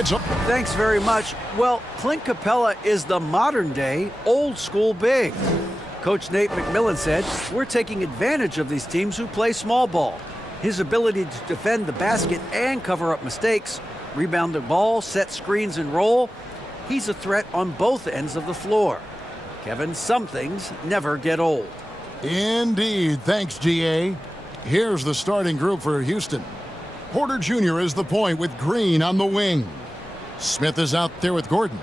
It's Thanks very much. Well, Clint Capella is the modern-day, old-school big. Coach Nate McMillan said, we're taking advantage of these teams who play small ball. His ability to defend the basket and cover up mistakes, rebound the ball, set screens and roll, he's a threat on both ends of the floor. Kevin, some things never get old. Indeed. Thanks, GA. Here's the starting group for Houston. Porter Jr. is the point with Green on the wing. Smith is out there with Gordon.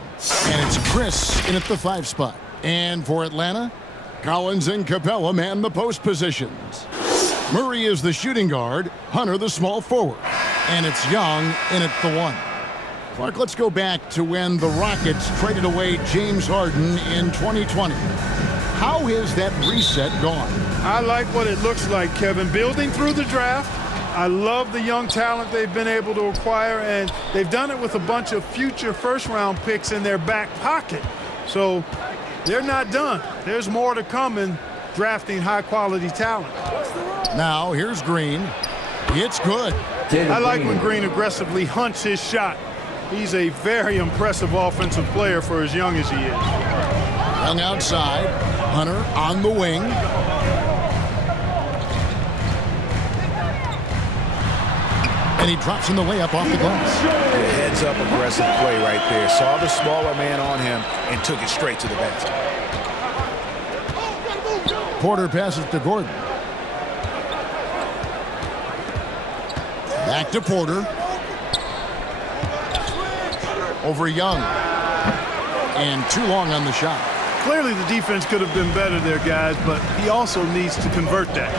And it's Chris in at the 5 spot. And for Atlanta, Collins and Capella man the post positions. Murray is the shooting guard, Hunter the small forward. And it's Young in at the 1. Clark, let's go back to when the Rockets traded away James Harden in 2020. How has that reset gone? I like what it looks like, Kevin. Building through the draft. I love the young talent they've been able to acquire, and they've done it with a bunch of future first-round picks in their back pocket. So they're not done. There's more to come in drafting high-quality talent. Now, here's Green. It's good. I like when Green aggressively hunts his shot. He's a very impressive offensive player for as young as he is. Young outside. Hunter on the wing. And he drops in the layup off the glass. Heads-up aggressive play right there. Saw the smaller man on him and took it straight to the basket. Porter passes to Gordon. Back to Porter. Over Young. And too long on the shot. Clearly the defense could have been better there, guys, but he also needs to convert that.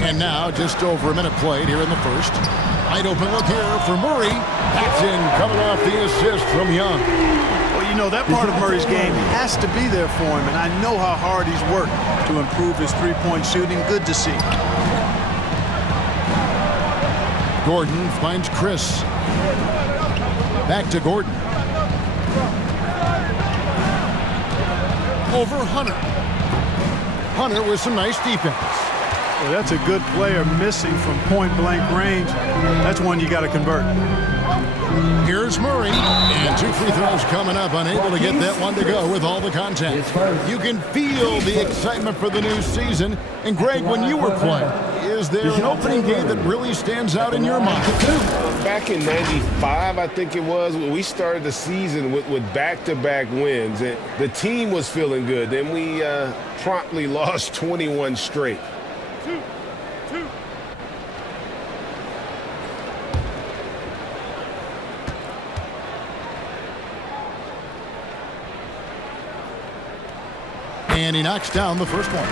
And now just over a minute played here in the first. Wide open look here for Murray. That's in, coming off the assist from Young. Well, you know, that part of Murray's game has to be there for him, and I know how hard he's worked to improve his three-point shooting. Good to see. Gordon finds Chris. Back to Gordon. Over Hunter. Hunter with some nice defense. Well, that's a good player missing from point-blank range. That's one you got to convert. Here's Murray. And 2 free throws coming up. Unable to get that one to go with all the contact. You can feel the excitement for the new season. And, Greg, when you were playing, is there an opening game that really stands out in your mind? Back in '95, I think it was, we started the season with back-to-back wins. And the team was feeling good. Then we promptly lost 21 straight. And he knocks down the first one.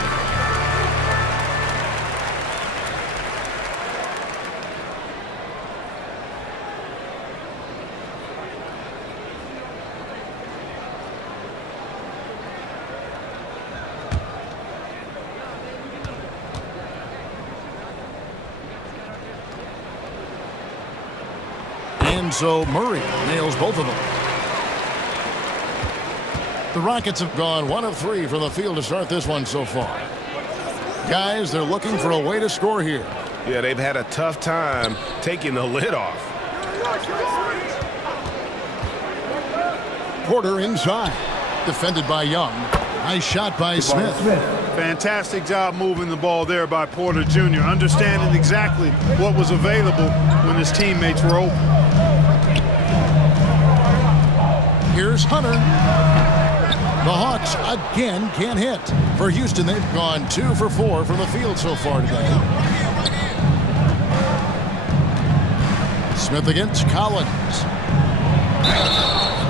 And so Murray nails both of them. The Rockets have gone 1 of 3 from the field to start this one so far. Guys, they're looking for a way to score here. Yeah, they've had a tough time taking the lid off. Porter inside. Defended by Young. Nice shot by Smith. Fantastic job moving the ball there by Porter Jr., understanding exactly what was available when his teammates were open. Here's Hunter. The Hawks again can't hit. For Houston, they've gone 2 for 4 from the field so far today. Smith against Collins.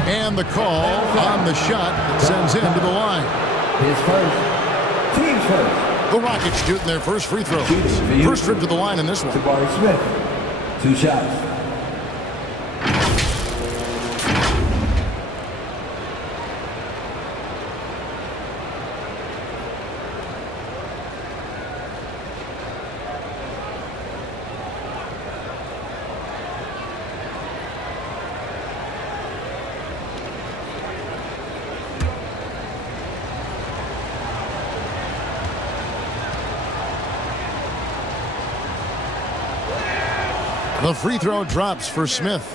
And the call on the shot that sends him to the line. His first. Team's first. The Rockets shooting their first free throw. First trip to the line in this one. Jabari Smith. 2 shots. The free throw drops for Smith.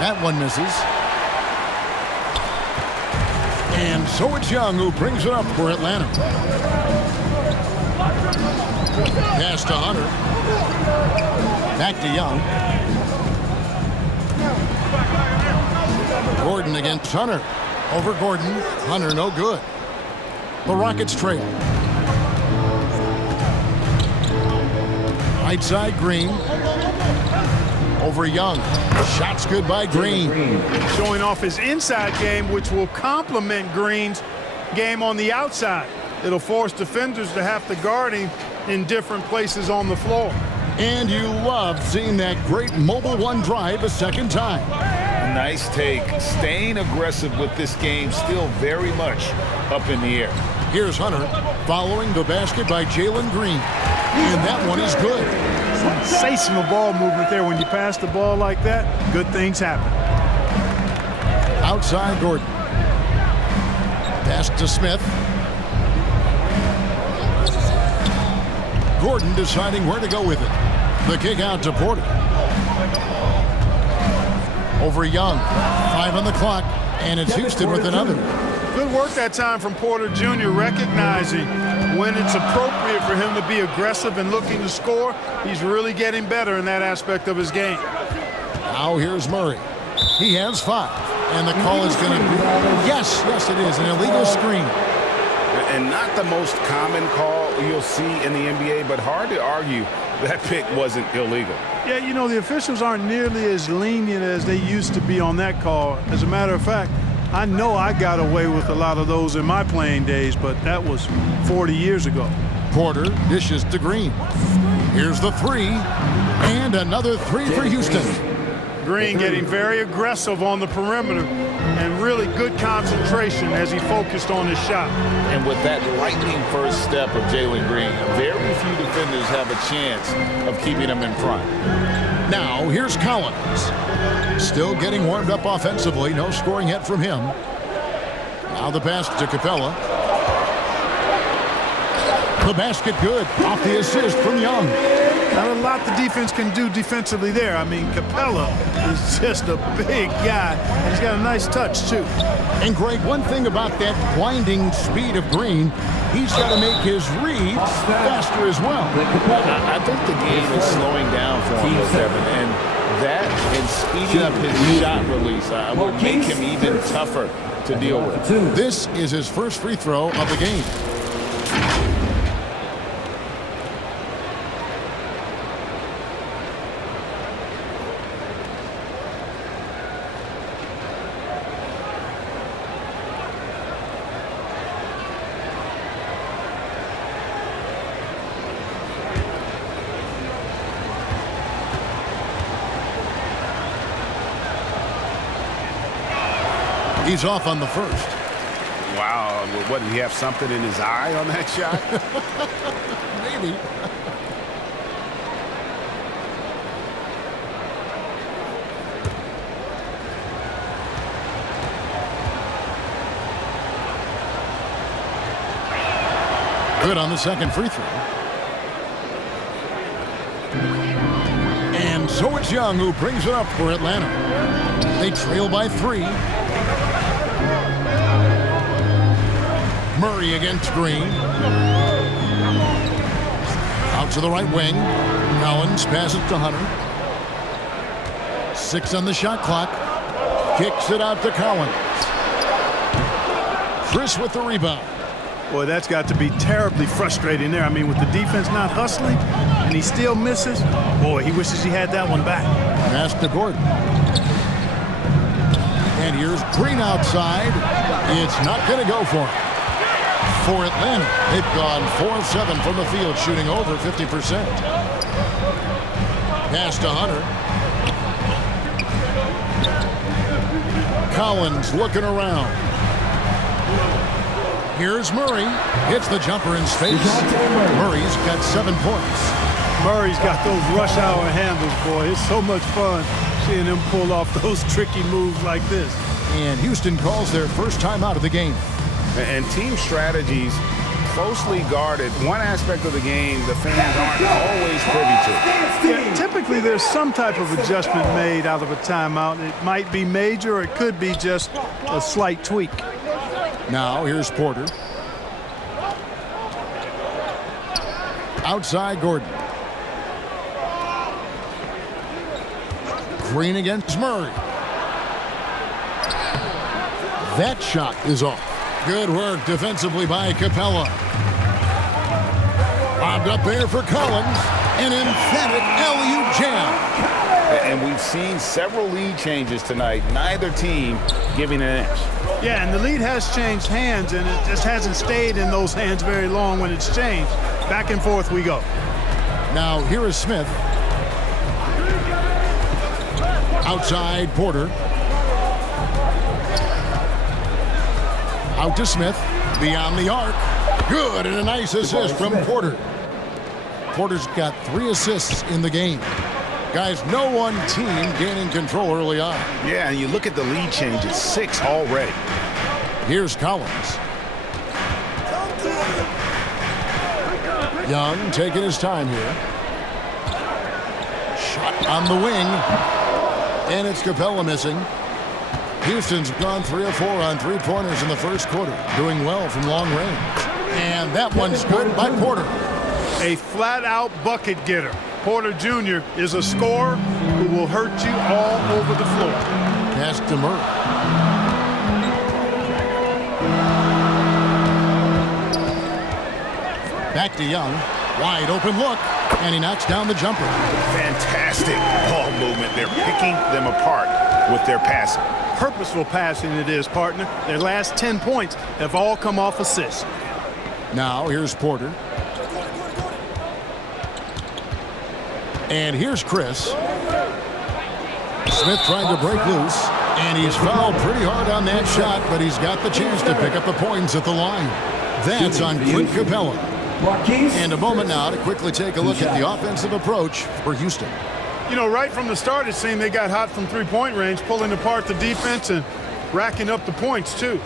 That one misses. And so it's Young who brings it up for Atlanta. Pass to Hunter. Back to Young. Gordon against Hunter. Over Gordon. Hunter no good. The Rockets trail. Right side Green. Over Young. Shots good by Green. Showing off his inside game, which will complement Green's game on the outside. It'll force defenders to have to guard him in different places on the floor. And you love seeing that great mobile one drive a second time. Nice take. Staying aggressive with this game, still very much up in the air. Here's Hunter following the basket by Jalen Green. And that one is good. Sensational ball movement there. When you pass the ball like that, good things happen. Outside Gordon. Pass to Smith. Gordon deciding where to go with it. The kick out to Porter. Over Young. 5 on the clock. And it's Houston with another. Good work that time from Porter Jr. recognizing when it's appropriate for him to be aggressive and looking to score. He's really getting better in that aspect of his game. Now here's Murray. He has 5. And the call is going to be, yes, it is, an illegal screen. And not the most common call you'll see in the NBA, but hard to argue that pick wasn't illegal. Yeah, you know, the officials aren't nearly as lenient as they used to be on that call. As a matter of fact, I know I got away with a lot of those in my playing days, but that was 40 years ago. Porter dishes to Green. Here's the 3. And another 3 for Houston. Green getting very aggressive on the perimeter and really good concentration as he focused on his shot. And with that lightning first step of Jalen Green, very few defenders have a chance of keeping him in front. Now here's Collins. Still getting warmed up offensively. No scoring yet from him. Now the pass to Capella. The basket good. Off the assist from Young. Not a lot the defense can do defensively there. I mean, Capella is just a big guy. And he's got a nice touch, too. And, Greg, one thing about that blinding speed of Green, he's got to make his reads faster as well. I think the game is slowing down for him, Kevin, and that and speeding up his shot release will make him even tougher to deal with. This is his first free throw of the game. He's off on the first. Wow. What, did he have something in his eye on that shot? Maybe. Good on the second free throw. And so it's Young who brings it up for Atlanta. They trail by 3. Murray against Green. Out to the right wing. Collins passes to Hunter. 6 on the shot clock. Kicks it out to Collins. Chris with the rebound. Boy, that's got to be terribly frustrating there. I mean, with the defense not hustling and he still misses, boy, he wishes he had that one back. Pass to Gordon. And here's Green outside. It's not going to go for him. For Atlanta, they've gone 4 of 7 from the field, shooting over 50%. Pass to Hunter. Collins looking around. Here's Murray. Hits the jumper in space. Murray's got 7 points. Murray's got those rush hour handles, boy. It's so much fun seeing them pull off those tricky moves like this. And Houston calls their first time out of the game. And team strategies closely guarded. One aspect of the game the fans aren't always privy to. Yeah, typically there's some type of adjustment made out of a timeout. It might be major or it could be just a slight tweak. Now here's Porter. Outside Gordon. Green against Murray. That shot is off. Good work defensively by Capella. Lobbed up there for Collins. An emphatic alley-oop jam. And we've seen several lead changes tonight. Neither team giving an inch. Yeah, and the lead has changed hands, and it just hasn't stayed in those hands very long when it's changed. Back and forth we go. Now here is Smith. Outside Porter. Out to Smith. Beyond the arc. Good, and a nice assist from Porter. Porter's got 3 assists in the game. Guys, no one team gaining control early on. Yeah, and you look at the lead changes, 6 already. Here's Collins. Young taking his time here. Shot on the wing. And it's Capella missing. Houston's gone 3 of 4 on 3-pointers in the first quarter, doing well from long range. And that one's good by Porter. A flat-out bucket getter. Porter Jr. is a scorer who will hurt you all over the floor. Pass to Murray. Back to Young. Wide open look. And he knocks down the jumper. Fantastic ball movement. They're picking them apart with their passing. Purposeful passing it is, partner. Their last 10 points have all come off assists. Now here's Porter. And here's Chris. Smith trying to break loose. And he's fouled pretty hard on that shot, but he's got the chance to pick up the points at the line. That's on Clint Capella. And a moment now to quickly take a look at the offensive approach for Houston. You know, right from the start, it seemed they got hot from three-point range, pulling apart the defense and racking up the points, too.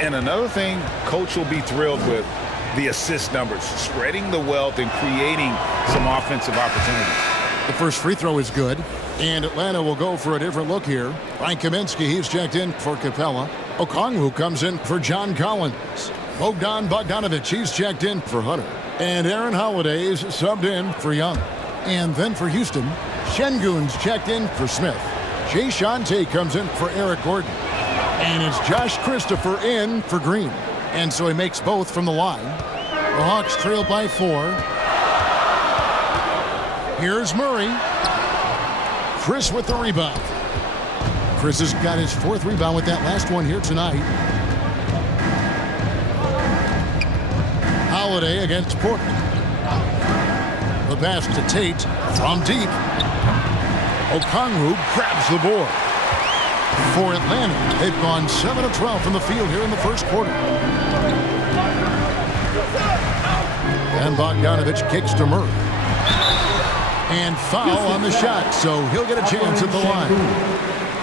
And another thing Coach will be thrilled with, the assist numbers, spreading the wealth and creating some offensive opportunities. The first free throw is good, and Atlanta will go for a different look here. Frank Kaminsky, he's checked in for Capella. Okongwu comes in for John Collins. Bogdan Bogdanovic, he's checked in for Hunter. And Aaron Holiday's subbed in for Young. And then for Houston, Şengün's checked in for Smith. Jay Shante comes in for Eric Gordon. And it's Josh Christopher in for Green. And so he makes both from the line. The Hawks trail by 4. Here's Murray. Chris with the rebound. Chris has got his 4th rebound with that last one here tonight. Holiday against Porter. The pass to Tate from deep. Okongwu grabs the board. For Atlanta, they've gone 7 of 12 from the field here in the first quarter. And Bogdanovic kicks to Murray. And foul on the shot, so he'll get a chance at the line.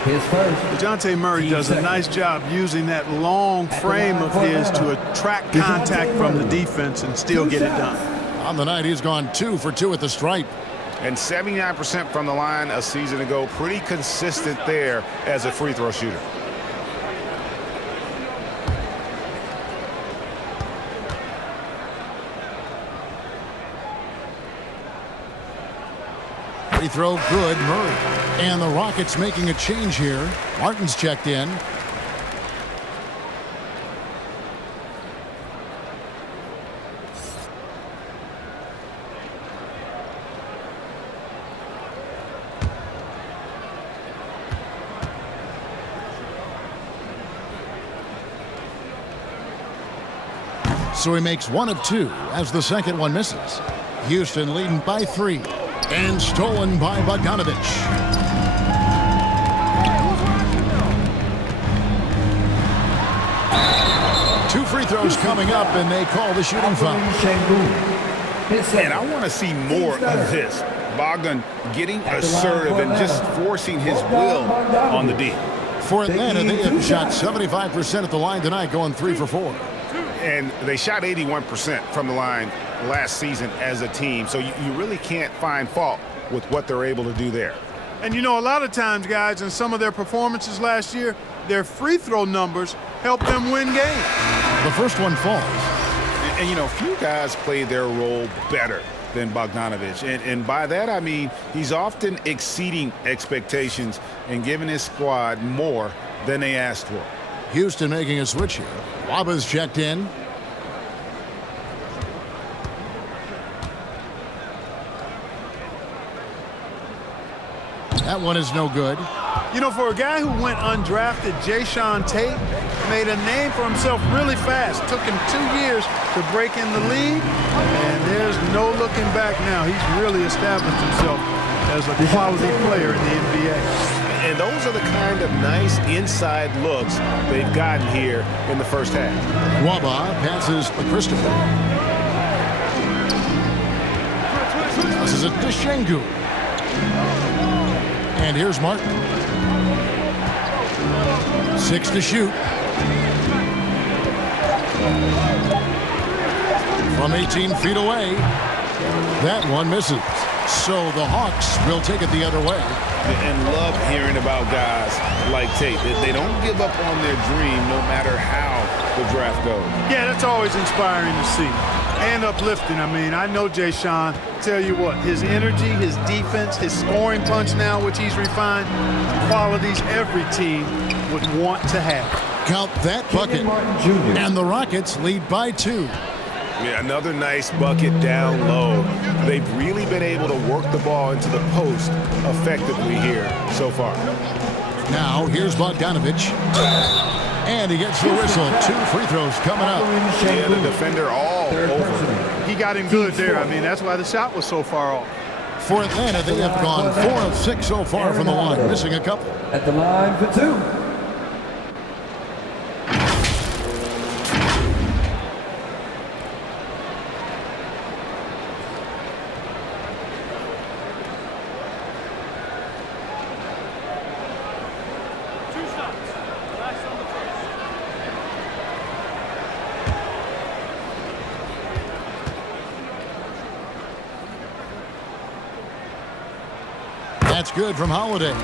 His first. DeJounte Murray does a nice job using that long frame of his to attract contact from the defense and still get it done. On the night, he's gone 2 for 2 at the stripe. And 79% from the line a season ago. Pretty consistent there as a free throw shooter. Free throw good, Murray. And the Rockets making a change here. Martin's checked in. So he makes 1 of 2 as the second one misses. Houston leading by 3. And stolen by Bogdanovic. Two free throws coming up, and they call the shooting foul. And I want to see more of this. Bogdan getting assertive and just forcing his will on the D. For Atlanta, they have shot 75% at the line tonight, going 3 for 4. And they shot 81% from the line last season as a team. So you really can't find fault with what they're able to do there. And you know, a lot of times, guys, in some of their performances last year, their free throw numbers helped them win games. The first one falls. And you know, few guys play their role better than Bogdanovic. And by that, I mean he's often exceeding expectations and giving his squad more than they asked for. Houston making a switch here. Waba's checked in. That one is no good. You know, for a guy who went undrafted, Jayshawn Tate made a name for himself really fast. Took him 2 years to break in the league, and there's no looking back now. He's really established himself as a quality player in the NBA. And those are the kind of nice inside looks they've gotten here in the first half. Waba passes to Christopher. This is a Deshengu. And here's Martin. 6 to shoot. From 18 feet away. That one misses. So the Hawks will take it the other way. And love hearing about guys like Tate. They don't give up on their dream no matter how the draft goes. Yeah, that's always inspiring to see. And uplifting. I mean, I know Jayshawn. Tell you what, his energy, his defense, his scoring punch now, which he's refined, qualities every team would want to have. Count that bucket. And the Rockets lead by 2. Yeah, another nice bucket down low. They've really been able to work the ball into the post effectively here so far. Now, here's Bogdanovic. And he gets the whistle. 2 free throws coming up. Yeah, the defender all over. He got him good there. I mean, that's why the shot was so far off. For Atlanta, they have gone 4 of 6 so far from the line, missing a couple. At the line for 2. That's good from Holiday.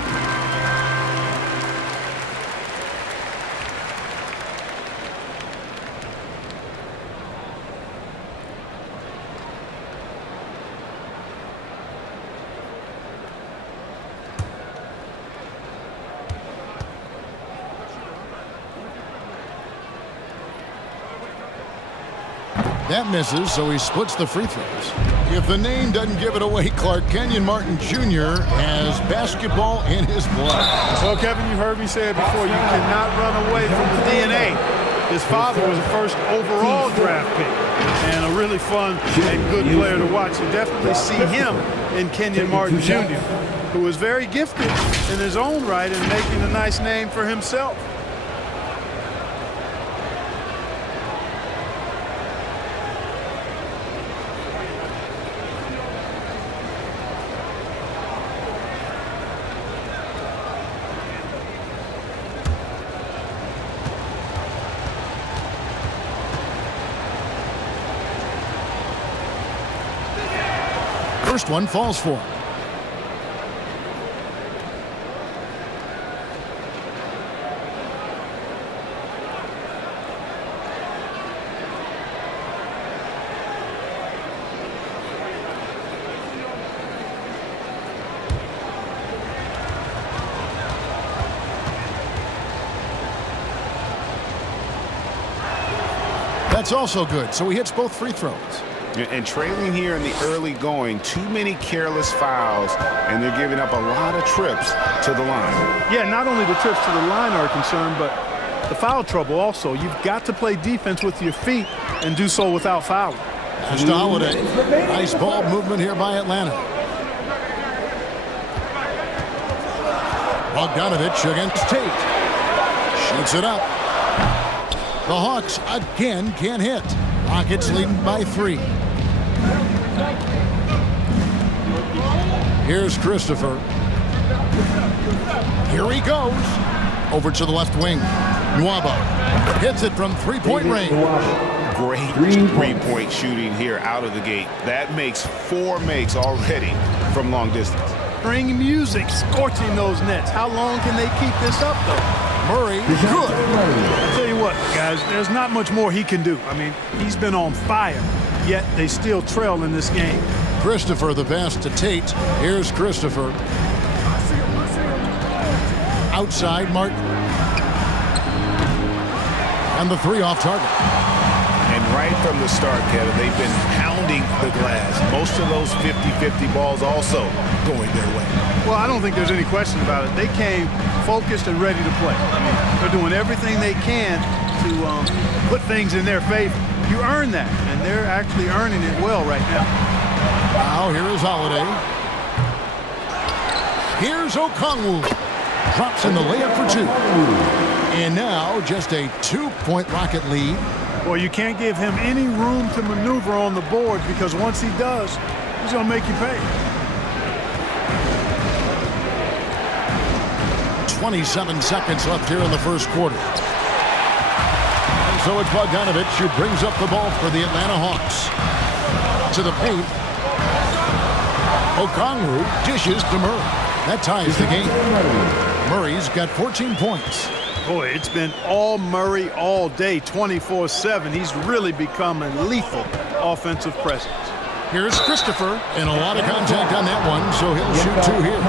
That misses, so he splits the free throws. If the name doesn't give it away, Clark, Kenyon Martin Jr. has basketball in his blood. Well, Kevin, you heard me say it before. You cannot run away from the DNA. His father was a first overall draft pick and a really fun and good player to watch. You definitely see him in Kenyon Martin Jr., who is very gifted in his own right and making a nice name for himself. First one falls for him. That's also good, so he hits both free throws. And trailing here in the early going, too many careless fouls, and they're giving up a lot of trips to the line. Yeah, not only the trips to the line are a concern, but the foul trouble also. You've got to play defense with your feet and do so without fouling. Pass to Holiday. Nice ball movement here by Atlanta. Bogdanovic against Tate. Shoots it up. The Hawks again can't hit. Rockets leading by 3. Here's Christopher. Here he goes. Over to the left wing. Nwaba hits it from three-point range. Great three-point shooting here out of the gate. That makes 4 makes already from long distance. String music scorching those nets. How long can they keep this up, though? Murray, good. I tell you what, guys, there's not much more he can do. I mean, he's been on fire, yet they still trail in this game. Christopher the pass to Tate. Here's Christopher. Outside, Martin. And the 3 off target. And right from the start, Kevin, they've been pounding the glass. Most of those 50-50 balls also going their way. Well, I don't think there's any question about it. They came focused and ready to play. I mean, they're doing everything they can to put things in their favor. You earn that, and they're actually earning it well right now. Now here is Holiday. Here's Okongwu. Drops in the layup for 2. And now just a 2-point Rocket lead. Well, you can't give him any room to maneuver on the board because once he does, he's going to make you pay. 27 seconds left here in the first quarter. And so it's Bogdanovic who brings up the ball for the Atlanta Hawks. To the paint. Okongwu dishes to Murray. That ties the game. Murray's got 14 points. Boy, it's been all Murray all day, 24/7. He's really become a lethal offensive presence. Here's Christopher, and a lot of contact on that one, so he'll shoot 2 here.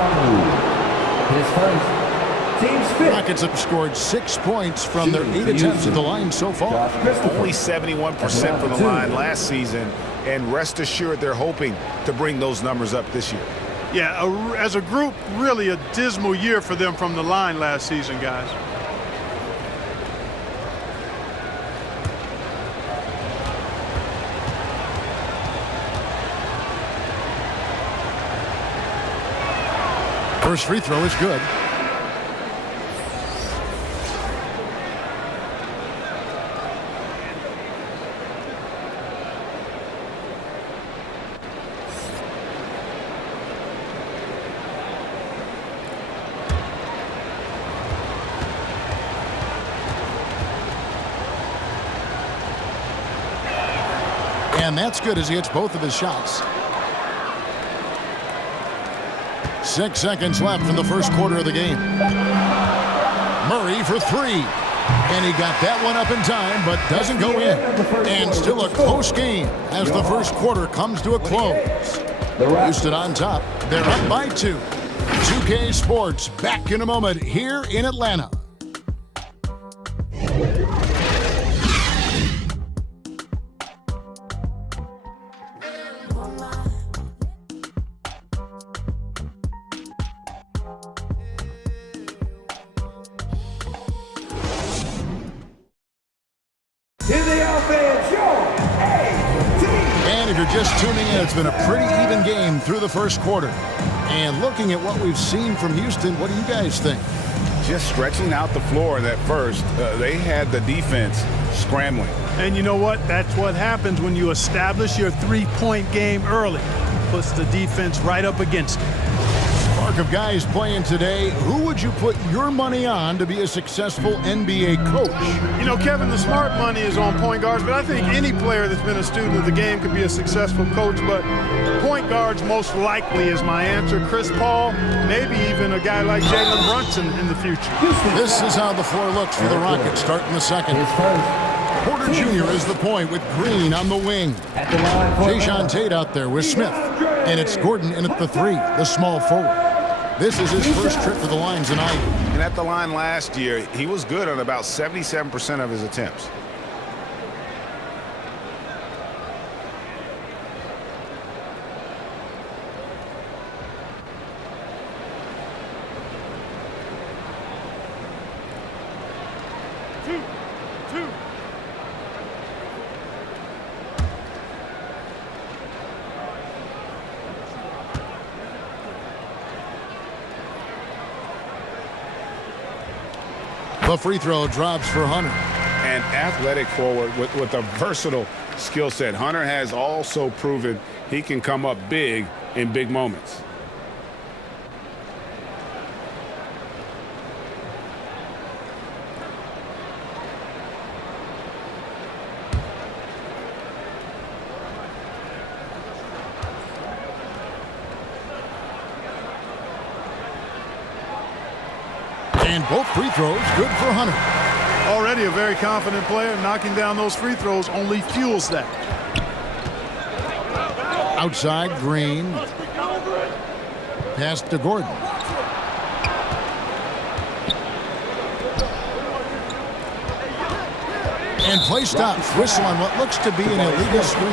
His first. Team's 5th. Rockets have scored 6 points from their 8 attempts at the line so far. Only 71% from the line last season, and rest assured they're hoping to bring those numbers up this year. Yeah, as a group, really a dismal year for them from the line last season, guys. First free throw is good. And that's good as he hits both of his shots. 6 seconds left in the first quarter of the game. Murray for 3. And he got that one up in time, but doesn't go in. And still a close game as the first quarter comes to a close. Houston on top. They're up by 2. 2K Sports back in a moment here in Atlanta. And if you're just tuning in, it's been a pretty even game through the first quarter. And looking at what we've seen from Houston, what do you guys think? Just stretching out the floor in that first, they had the defense scrambling. And you know what? That's what happens when you establish your three-point game early. Puts the defense right up against it. Spark of guys playing today, who would you put your money on to be a successful NBA coach? You know, Kevin, the smart money is on point guards, but I think any player that's been a student of the game could be a successful coach, but point guards most likely is my answer. Chris Paul, maybe even a guy like Jalen Brunson in the future. This is how the floor looks for the Rockets starting the second. His first. Porter Jr. is the point with Green on the wing. At the line for Jayshawn Tate out there with Smith. And it's Gordon in at the 3, the small forward. This is his first trip to the line tonight. And at the line last year, he was good on about 77% of his attempts. The free throw drops for Hunter. An athletic forward with a versatile skill set. Hunter has also proven he can come up big in big moments. And both free throws good for Hunter. Already a very confident player. Knocking down those free throws only fuels that. Outside, Green. Pass to Gordon. And play stops. Whistle on what looks to be an illegal screen.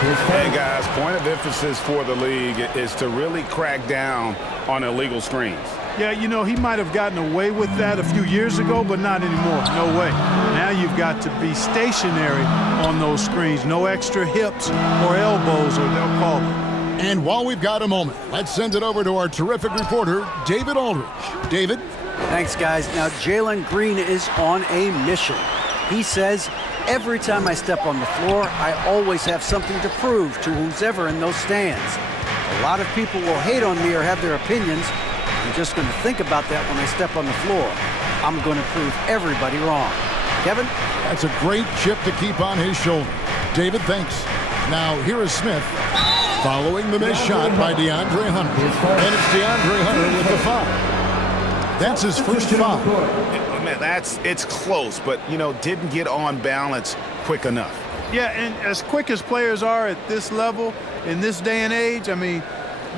Hey, guys, point of emphasis for the league is to really crack down on illegal screens. Yeah, you know, he might have gotten away with that a few years ago, but not anymore. No way. Now you've got to be stationary on those screens. No extra hips or elbows, or they'll call them. And while we've got a moment, let's send it over to our terrific reporter, David Aldridge. David? Thanks, guys. Now, Jalen Green is on a mission. He says, every time I step on the floor, I always have something to prove to who's ever in those stands. A lot of people will hate on me or have their opinions. I'm just going to think about that when I step on the floor. I'm going to prove everybody wrong. Kevin? That's a great chip to keep on his shoulder. David, thanks. Now, here is Smith following the missed shot by DeAndre Hunter. And it's DeAndre Hunter with the foul. That's his first foul. Man, it's close, but, you know, didn't get on balance quick enough. Yeah, and as quick as players are at this level, in this day and age, I mean,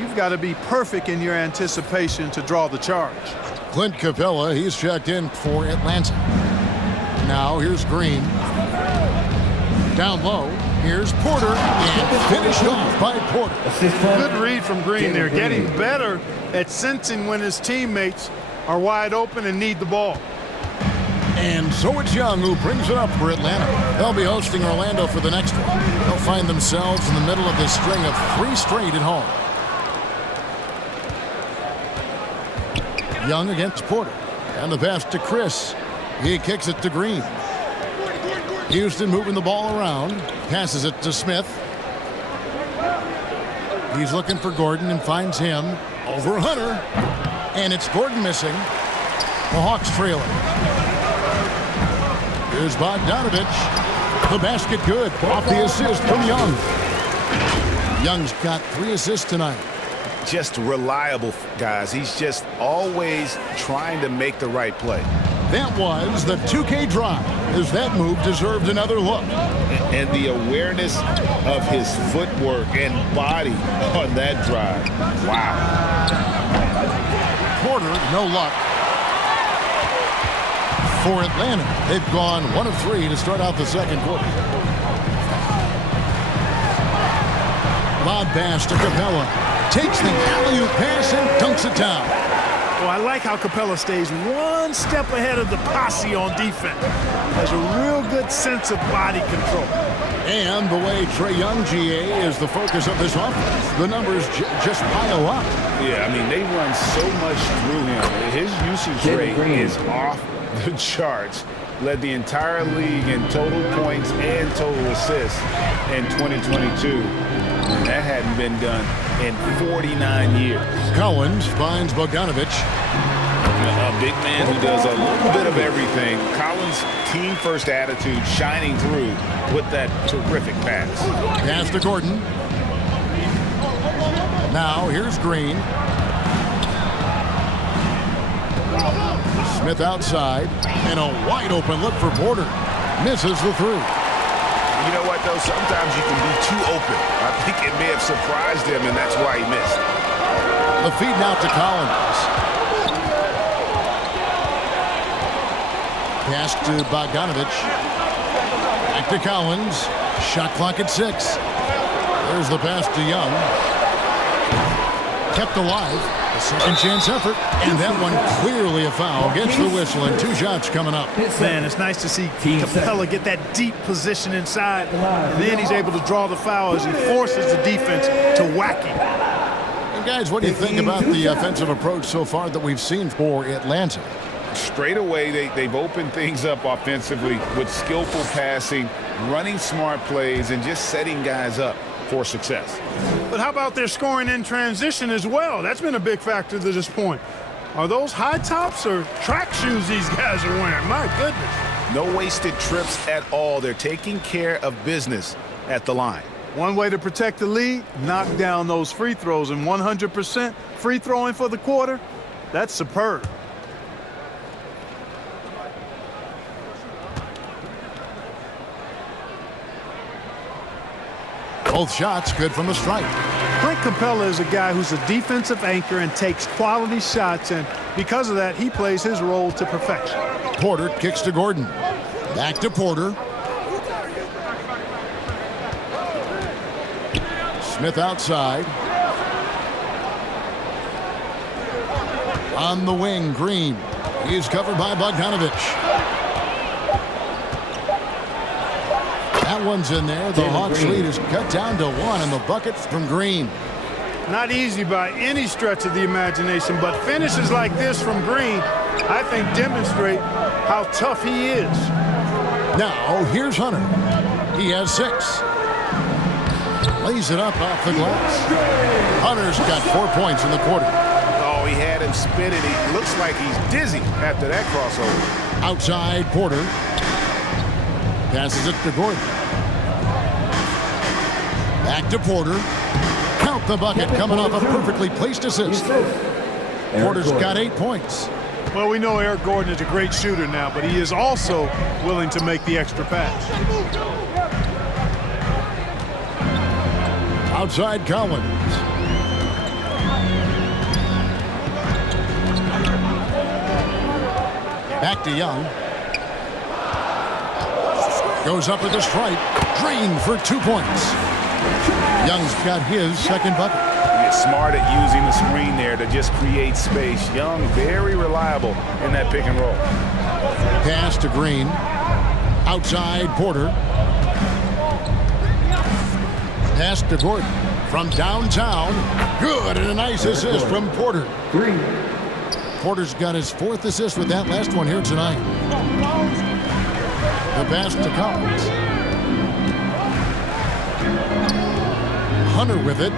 you've got to be perfect in your anticipation to draw the charge. Clint Capella, he's checked in for Atlanta. Now here's Green. Down low, here's Porter, and finished off by Porter. Good read from Green there, getting better at sensing when his teammates are wide open and need the ball. And so it's Young who brings it up for Atlanta. They'll be hosting Orlando for the next one. They'll find themselves in the middle of this string of 3 straight at home. Young against Porter. And the pass to Chris. He kicks it to Green. Houston moving the ball around. Passes it to Smith. He's looking for Gordon and finds him over Hunter. And it's Gordon missing. The Hawks trailing. Here's Bogdanovich. The basket good. Off the assist from Young. Young's got 3 assists tonight. Just reliable, guys. He's just always trying to make the right play. That was the 2K drive, as that move deserved another look. And the awareness of his footwork and body on that drive. Wow. Porter, no luck. For Atlanta, they've gone 1 of 3 to start out the second quarter. Lob pass to Capella. Takes the alley-oop pass and dunks it down. Well, I like how Capella stays one step ahead of the posse on defense. Has a real good sense of body control. And the way Trae Young, GA, is the focus of this offense. The numbers just pile up. Yeah, I mean, they run so much through him. His usage rate is off the charts. Led the entire league in total points and total assists in 2022. And that hadn't been done in 49 years. Collins finds Bogdanovich. A big man who does a little bit of everything. Collins' team-first attitude shining through with that terrific pass. Pass to Gordon. Now here's Green. Smith outside. And a wide-open look for Porter. Misses the 3. You know what, though? Sometimes you can be too open. I think it may have surprised him, and that's why he missed. The feed now to Collins. Pass to Bogdanovich. Back to Collins. Shot clock at 6. There's the pass to Young. Kept alive. A second chance effort. And that one clearly a foul. Gets the whistle and 2 shots coming up. Man, it's nice to see Capella get that deep position inside. And then he's able to draw the foul as he forces the defense to whack him. And guys, what do you think about the offensive approach so far that we've seen for Atlanta? Straight away, they've opened things up offensively with skillful passing, running smart plays, and just setting guys up for success. But how about their scoring in transition as well? That's been a big factor to this point. Are those high tops or track shoes these guys are wearing? My goodness. No wasted trips at all. They're taking care of business at the line. One way to protect the lead, knock down those free throws, and 100% free throwing for the quarter, that's superb. Both shots good from the stripe. Clint Capella is a guy who's a defensive anchor and takes quality shots, and because of that, he plays his role to perfection. Porter kicks to Gordon. Back to Porter. Smith outside. On the wing, Green. He's covered by Bogdanovich. That one's in there. The Hawks lead is cut down to 1, and the bucket from Green. Not easy by any stretch of the imagination, but finishes like this from Green, I think, demonstrate how tough he is. Now, here's Hunter. He has 6. Lays it up off the glass. Hunter's got 4 points in the quarter. Oh, he had him spinning. He looks like he's dizzy after that crossover. Outside, Porter. Passes it to Gordon. Back to Porter. Count the bucket coming off a perfectly placed assist. Porter's got 8 points. Well, we know Eric Gordon is a great shooter now, but he is also willing to make the extra pass. Outside Collins. Back to Young. Goes up with a stripe. Green for 2 points. Young's got his second bucket. He's smart at using the screen there to just create space. Young, very reliable in that pick and roll. Pass to Green. Outside Porter. Pass to Gordon. From downtown. Good, and a nice assist from Porter. Green. Porter's got his 4th assist with that last one here tonight. The pass to Collins. Hunter with it.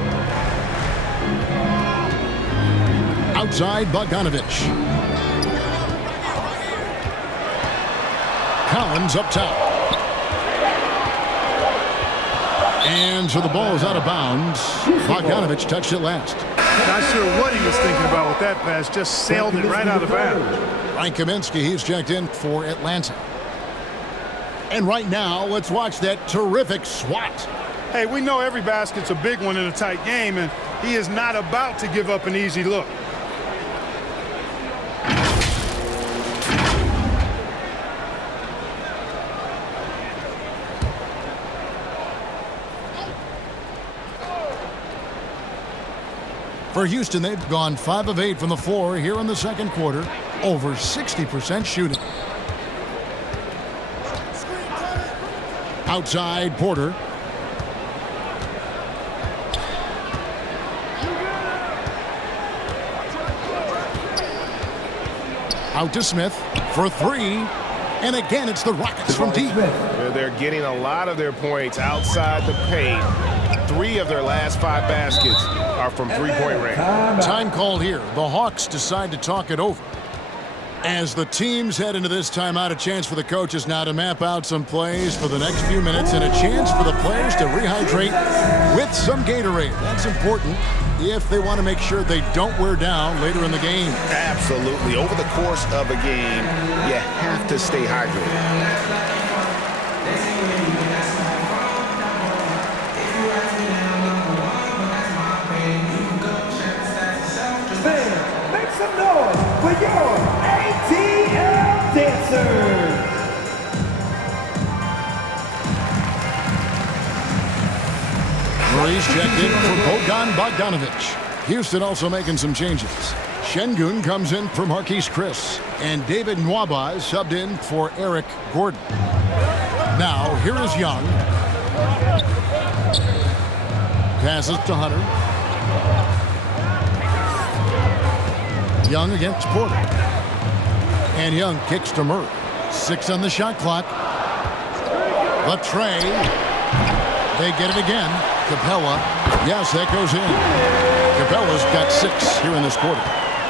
Outside Bogdanovich. Collins up top. And so the ball is out of bounds. Bogdanovich touched it last. Not sure what he was thinking about with that pass. Just sailed it right out of bounds. Frank Kaminsky, he's checked in for Atlanta. And right now, let's watch that terrific swat. Hey, we know every basket's a big one in a tight game, and he is not about to give up an easy look. For Houston, they've gone 5 of 8 from the floor here in the second quarter. Over 60% shooting. Outside Porter. Out to Smith for 3. And again, it's the Rockets from deep. They're getting a lot of their points outside the paint. 3 of their last 5 baskets are from three-point range. Time called here. The Hawks decide to talk it over. As the teams head into this timeout, a chance for the coaches now to map out some plays for the next few minutes and a chance for the players to rehydrate with some Gatorade. That's important if they want to make sure they don't wear down later in the game. Absolutely. Over the course of a game, you have to stay hydrated. Make some noise for your ATL dancers. Murray's checked in for Bogdan Bogdanovich. Houston also making some changes. Şengün comes in for Marquise Chris. And David Nwaba is subbed in for Eric Gordon. Now, here is Young. Passes to Hunter. Young against Porter. And Young kicks to Murray. 6 on the shot clock. The tray. They get it again. Capella. Yes, that goes in. Capella's got 6 here in this quarter.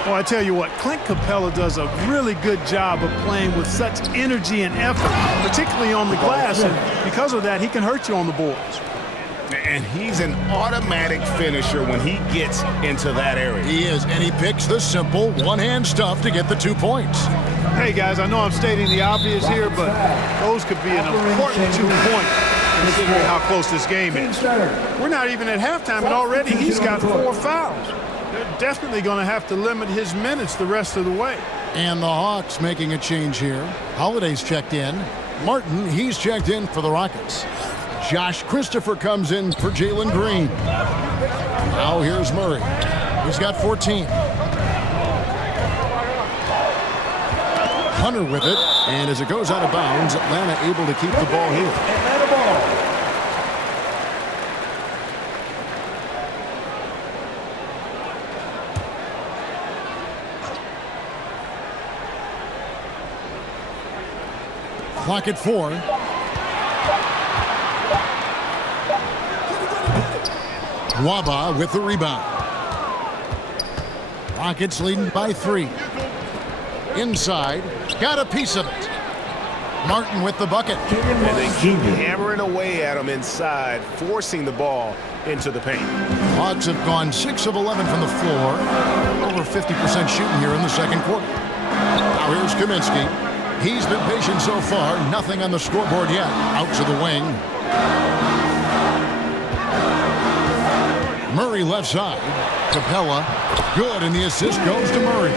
Well, I tell you what, Clint Capella does a really good job of playing with such energy and effort, particularly on the glass, and because of that, he can hurt you on the boards. And he's an automatic finisher when he gets into that area. He is, and he picks the simple one-hand stuff to get the 2 points. Hey, guys, I know I'm stating the obvious here, but those could be an important 2 points in considering how close this game is. We're not even at halftime, and already he's got 4 fouls. They're definitely going to have to limit his minutes the rest of the way. And the Hawks making a change here. Holiday's checked in. Martin, he's checked in for the Rockets. Josh Christopher comes in for Jalen Green. Now here's Murray. He's got 14. Hunter with it, and as it goes out of bounds, Atlanta able to keep the ball here. Atlanta ball. Clock at 4. Waba with the rebound. Rockets leading by 3. Inside, got a piece of it. Martin with the bucket. And they keep hammering away at him inside, forcing the ball into the paint. Hawks have gone 6 of 11 from the floor. Over 50% shooting here in the second quarter. Now here's Kaminsky. He's been patient so far. Nothing on the scoreboard yet. Out to the wing. Murray left side. Capella. Good, and the assist goes to Murray.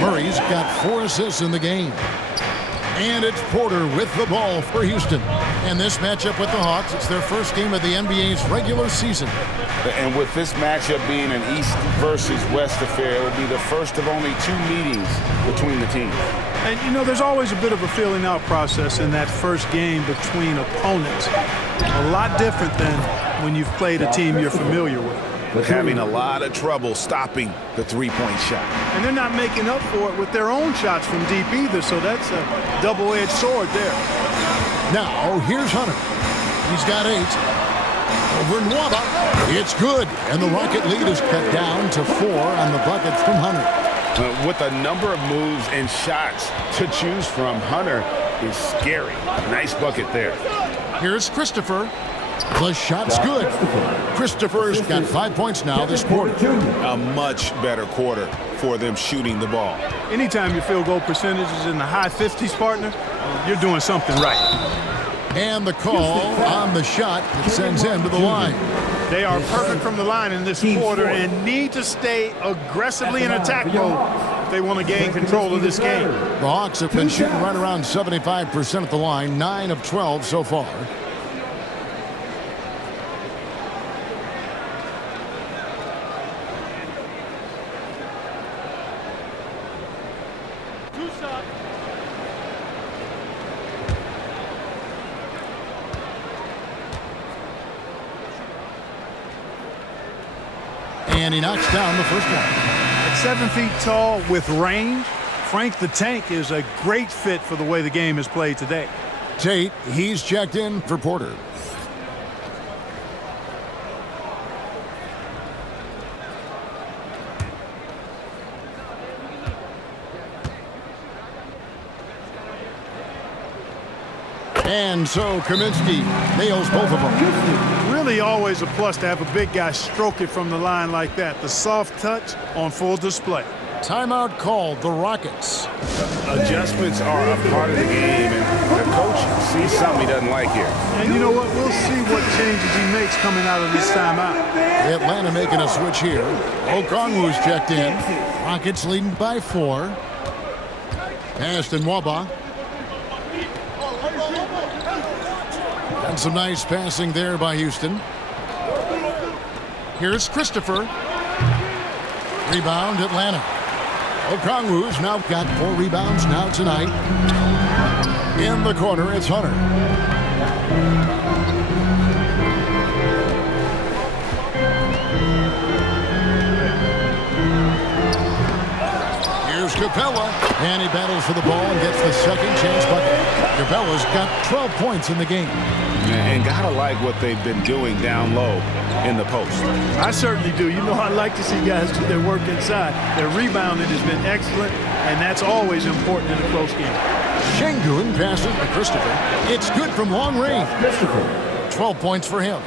Murray's got 4 assists in the game. And it's Porter with the ball for Houston. And this matchup with the Hawks, it's their first game of the NBA's regular season. And with this matchup being an East versus West affair, it will be the first of only 2 meetings between the teams. And, you know, there's always a bit of a feeling out process in that first game between opponents. A lot different than when you've played a team you're familiar with. Having a lot of trouble stopping the three-point shot. And they're not making up for it with their own shots from deep either, so that's a double-edged sword there. Now, here's Hunter. He's got 8. Over Nwaba. It's good, and the Rocket lead is cut down to 4 on the bucket from Hunter. With a number of moves and shots to choose from, Hunter is scary. Nice bucket there. Here's Christopher. The shot's good. Christopher's got 5 points now this quarter. A much better quarter for them shooting the ball. Anytime your field goal percentage is in the high 50s, partner, you're doing something right. And the call on the shot that sends him to the line. They are perfect from the line in this quarter and need to stay aggressively in attack mode if they want to gain control of this game. The Hawks have been shooting right around 75% at the line, 9 of 12 so far. And he knocks down the first one. At 7 feet tall with range, Frank the Tank is a great fit for the way the game is played today. Tate, he's checked in for Porter. And so Kaminsky nails both of them. Really always a plus to have a big guy stroke it from the line like that. The soft touch on full display. Timeout called, the Rockets. Adjustments are a part of the game, and the coach sees something he doesn't like here. And you know what? We'll see what changes he makes coming out of this timeout. Atlanta making a switch here. Okongwu's checked in. Rockets leading by 4. Aston Nwaba. And some nice passing there by Houston. Here's Christopher. Rebound, Atlanta. Okongwu's now got 4 rebounds now tonight. In the corner, it's Hunter. Here's Capella, and he battles for the ball and gets the second chance bucket. Capella's got 12 points in the game. And gotta like what they've been doing down low in the post. I certainly do. You know, I like to see guys do their work inside. Their rebounding has been excellent, and that's always important in a close game. Şengün passes to Christopher. It's good from long range. 12 points for him.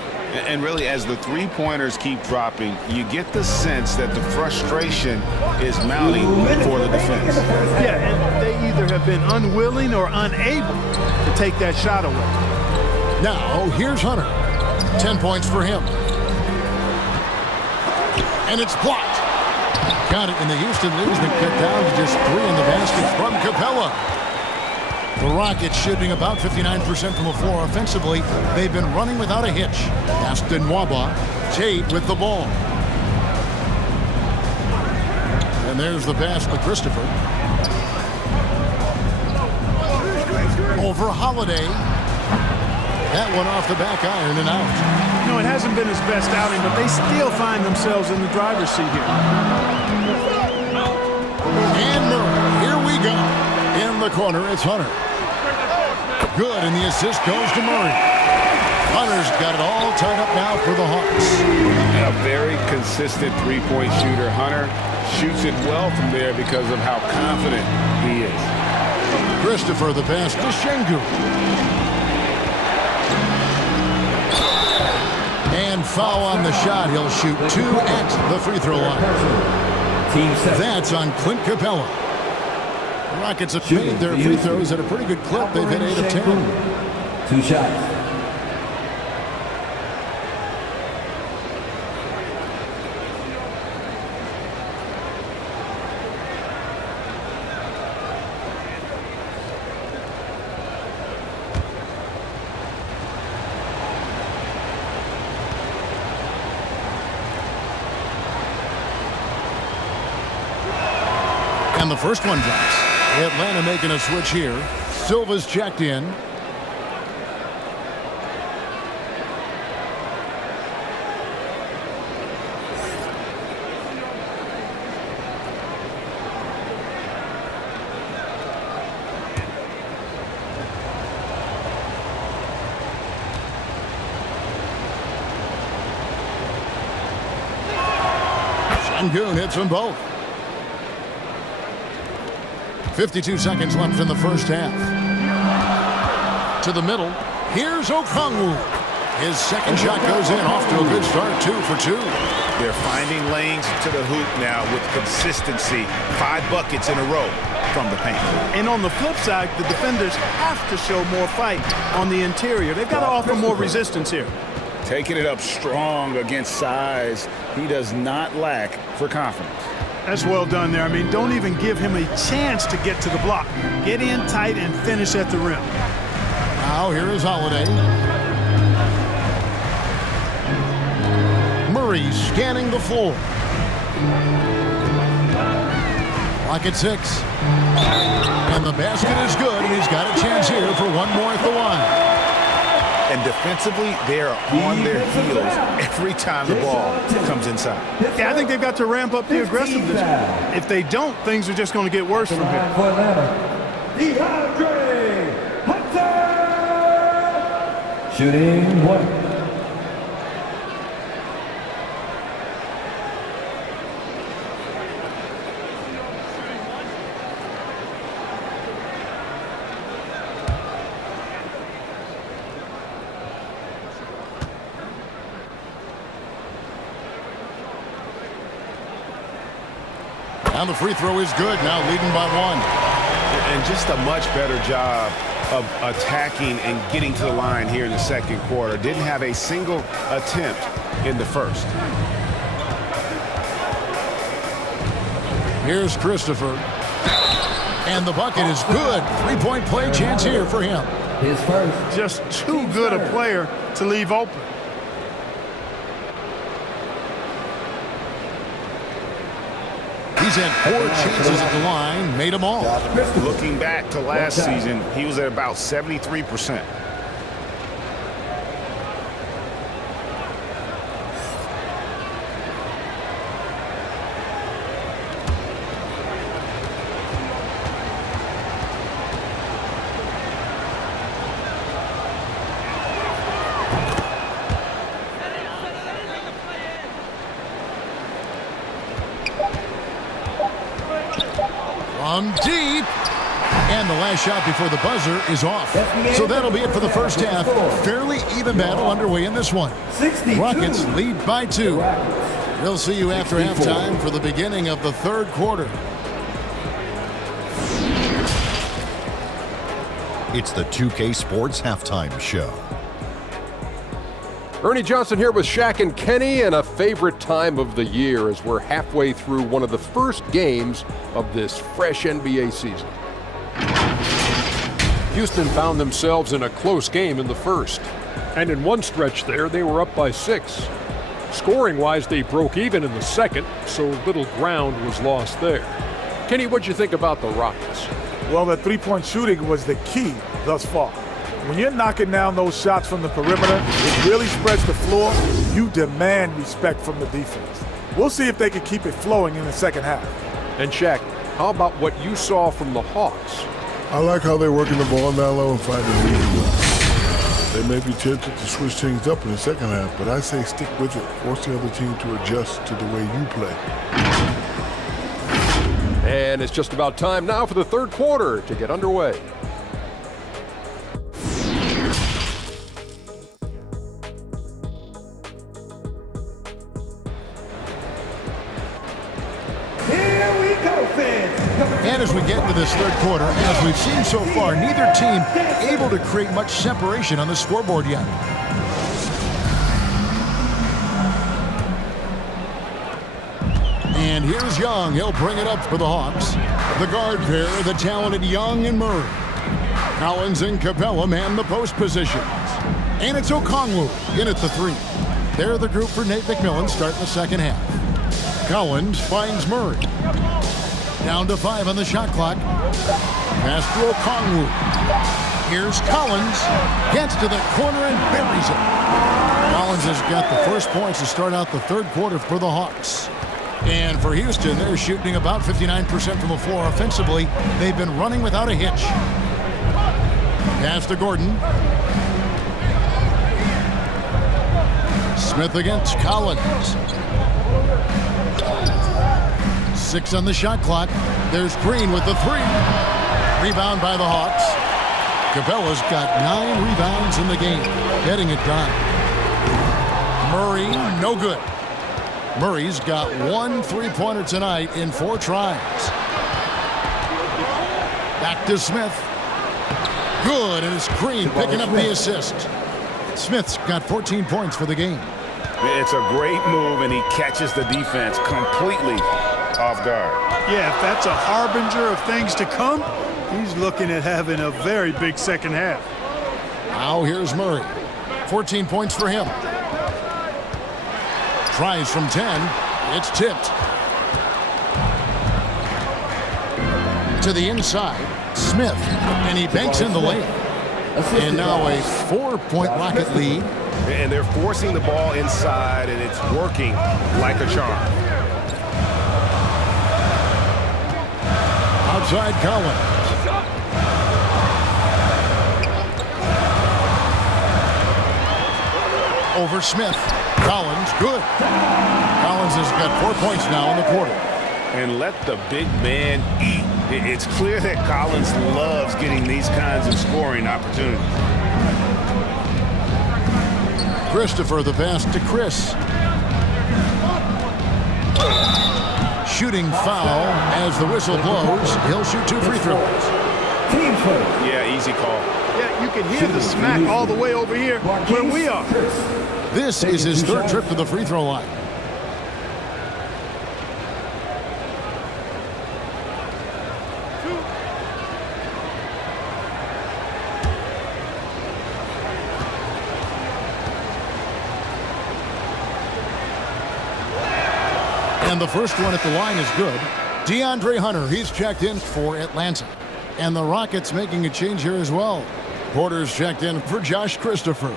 And really, as the three-pointers keep dropping, you get the sense that the frustration is mounting for the defense. Yeah, and they either have been unwilling or unable to take that shot away. Now, here's Hunter. 10 points for him. And it's blocked. Got it, and the Houston lead has been cut down to just 3 in the basket from Capella. The Rockets shooting about 59% from the floor offensively. They've been running without a hitch. Aston Nwaba, Tate with the ball. And there's the pass to Christopher. Over Holiday. That one off the back iron and out. No, it hasn't been his best outing, but they still find themselves in the driver's seat here. And Murray, here we go. In the corner, it's Hunter. Good, and the assist goes to Murray. Hunter's got it all tied up now for the Hawks. A very consistent three-point shooter. Hunter shoots it well from there because of how confident he is. Christopher, the pass to Şengün. And foul on the shot. He'll shoot 2 at the free throw line. That's on Clint Capella. The Rockets have made their free throws at a pretty good clip. They've hit 8 of 10. 2 shots. And the first one drops. Atlanta making a switch here. Silva's checked in. Şengün hits them both. 52 seconds left in the first half. To the middle. Here's Okongwu. His second shot goes in. Off to a good start. 2 for 2. They're finding lanes to the hoop now with consistency. 5 buckets in a row from the paint. And on the flip side, the defenders have to show more fight on the interior. They've got to offer more resistance here. Taking it up strong against size. He does not lack for confidence. That's well done there. I mean, don't even give him a chance to get to the block. Get in tight and finish at the rim. Now here is Holiday. Murray scanning the floor. Clock at 6. And the basket is good, and he's got a chance here for one more at the line. And defensively, they are on their heels every time the ball comes inside. Yeah, I think they've got to ramp up the aggressiveness. If they don't, things are just going to get worse from here. DeAndre Hunter! Shooting 1. Now the free throw is good. Now leading by 1. And just a much better job of attacking and getting to the line here in the second quarter. Didn't have a single attempt in the first. Here's Christopher. And the bucket is good. 3-point play chance here for him. His first. Just too good a player to leave open. He's had 4 chances at the line, made them all. Looking back to last season, he was at about 73%. From deep. And the last shot before the buzzer is off. So that'll be it for the first half. Fairly even battle underway in this one. Rockets lead by 2. We'll see you after halftime for the beginning of the third quarter. It's the 2K Sports Halftime Show. Ernie Johnson here with Shaq and Kenny, and a favorite time of the year as we're halfway through one of the first games of this fresh NBA season. Houston found themselves in a close game in the first. And in one stretch there, they were up by 6. Scoring-wise, they broke even in the second, so little ground was lost there. Kenny, what'd you think about the Rockets? Well, the three-point shooting was the key thus far. When you're knocking down those shots from the perimeter, it really spreads the floor. You demand respect from the defense. We'll see if they can keep it flowing in the second half. And Shaq, how about what you saw from the Hawks? I like how they're working the ball down low and finding the easy well. They may be tempted to switch things up in the second half, but I say stick with it. Force the other team to adjust to the way you play. And it's just about time now for the third quarter to get underway. And as we get into this third quarter, as we've seen so far, neither team able to create much separation on the scoreboard yet. And here's Young. He'll bring it up for the Hawks. The guard pair, the talented Young and Murray. Collins and Capella man the post positions. And it's Okongwu in at the 3. They're the group for Nate McMillan starting the second half. Collins finds Murray. Down to 5 on the shot clock. Pass to Okongwu. Here's Collins. Gets to the corner and buries it. Collins has got the first points to start out the third quarter for the Hawks. And for Houston, they're shooting about 59% from the floor offensively. They've been running without a hitch. Pass to Gordon. Smith against Collins. 6 on the shot clock. There's Green with the 3. Rebound by the Hawks. Capella's got 9 rebounds in the game, getting it done. Murray, no good. Murray's got 1 3-pointer tonight in 4 tries. Back to Smith. Good, and it's Green picking up the assist. Smith's got 14 points for the game. It's a great move, and he catches the defense completely off guard. Yeah, if that's a harbinger of things to come, he's looking at having a very big second half. Now here's Murray. 14 points for him. Tries from 10. It's tipped. To the inside. Smith. And he banks in the lane. And now a 4-point Rocket lead. And they're forcing the ball inside, and it's working like a charm. Outside Collins. Over Smith. Collins, good. Collins has got 4 points now in the quarter. And let the big man eat. It's clear that Collins loves getting these kinds of scoring opportunities. Christopher, the pass to Chris. Shooting foul as the whistle blows. He'll shoot 2 free throws. Yeah, easy call. Yeah, you can hear the smack all the way over here where we are. This is his 3rd trip to the free throw line. And the first one at the line is good. DeAndre Hunter, he's checked in for Atlanta. And the Rockets making a change here as well. Porter's checked in for Josh Christopher.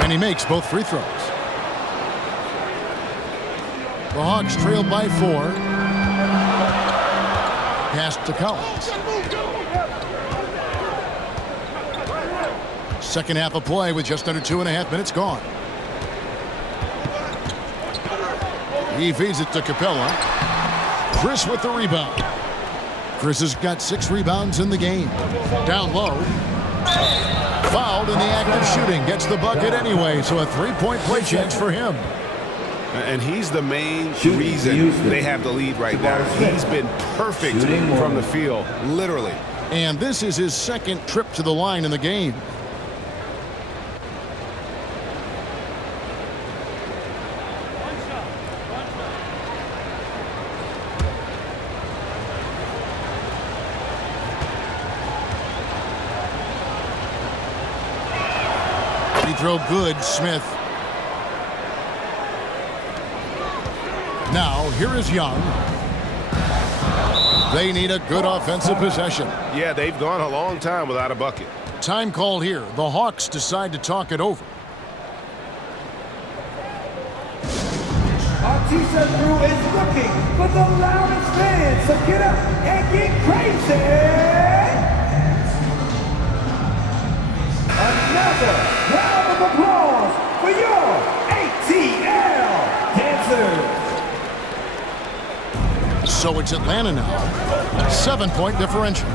And he makes both free throws. The Hawks trailed by 4. Pass to Collins. Second half of play with just under 2.5 minutes gone. He feeds it to Capella. Chris with the rebound. Chris has got 6 rebounds in the game. Down low. Fouled in the act of shooting. Gets the bucket anyway, so a 3-point play chance for him. And he's the main reason they have the lead right now. He's been perfect from the field, literally. And this is his second trip to the line in the game. He throw good, Smith. Now, here is Young. They need a good offensive possession. Yeah, they've gone a long time without a bucket. Time called here. The Hawks decide to talk it over. Our T-shirt crew is looking for the loudest fans, so get up and get crazy! Another round of applause for your ATL dancers! So it's Atlanta now. 7-point differential.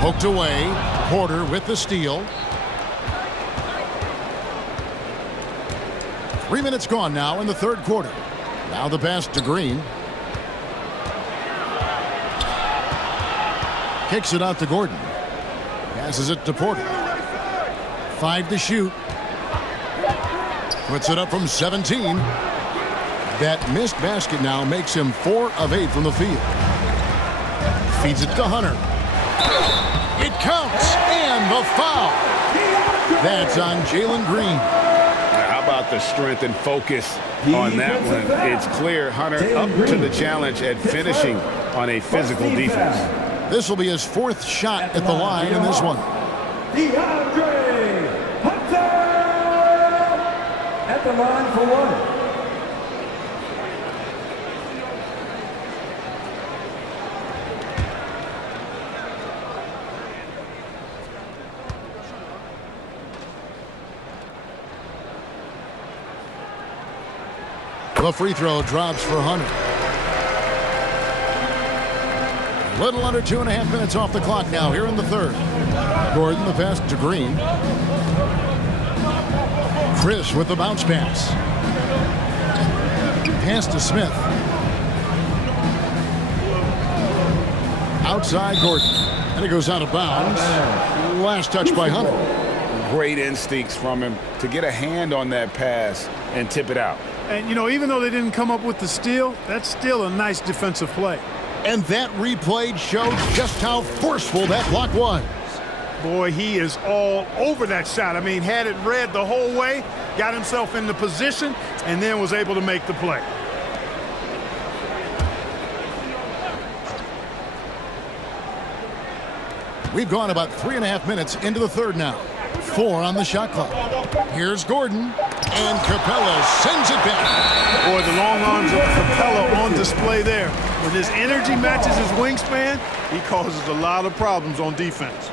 Poked away. Porter with the steal. 3 minutes gone now in the third quarter. Now the pass to Green. Kicks it out to Gordon. Passes it to Porter. 5 to shoot. Puts it up from 17. That missed basket now makes him 4 of 8 from the field. Feeds it to Hunter. It counts, and the foul. That's on Jalen Green. How about the strength and focus on that one? It's clear Hunter up to the challenge at finishing on a physical defense. This will be his 4th shot at the line in this one. DeAndre Hunter at the line for one. The free throw drops for Hunter. A little under 2.5 minutes off the clock now here in the third. Gordon the pass to Green. Chris with the bounce pass. Pass to Smith. Outside Gordon. And it goes out of bounds. Last touch by Hunter. Great instincts from him to get a hand on that pass and tip it out. And, you know, even though they didn't come up with the steal, that's still a nice defensive play. And that replay showed just how forceful that block was. Boy, he is all over that shot. I mean, had it read the whole way, got himself in the position, and then was able to make the play. We've gone about 3.5 minutes into the third now. 4 on the shot clock. Here's Gordon, and Capella sends it back. Boy, the long arms of Capella on display there. When his energy matches his wingspan, he causes a lot of problems on defense.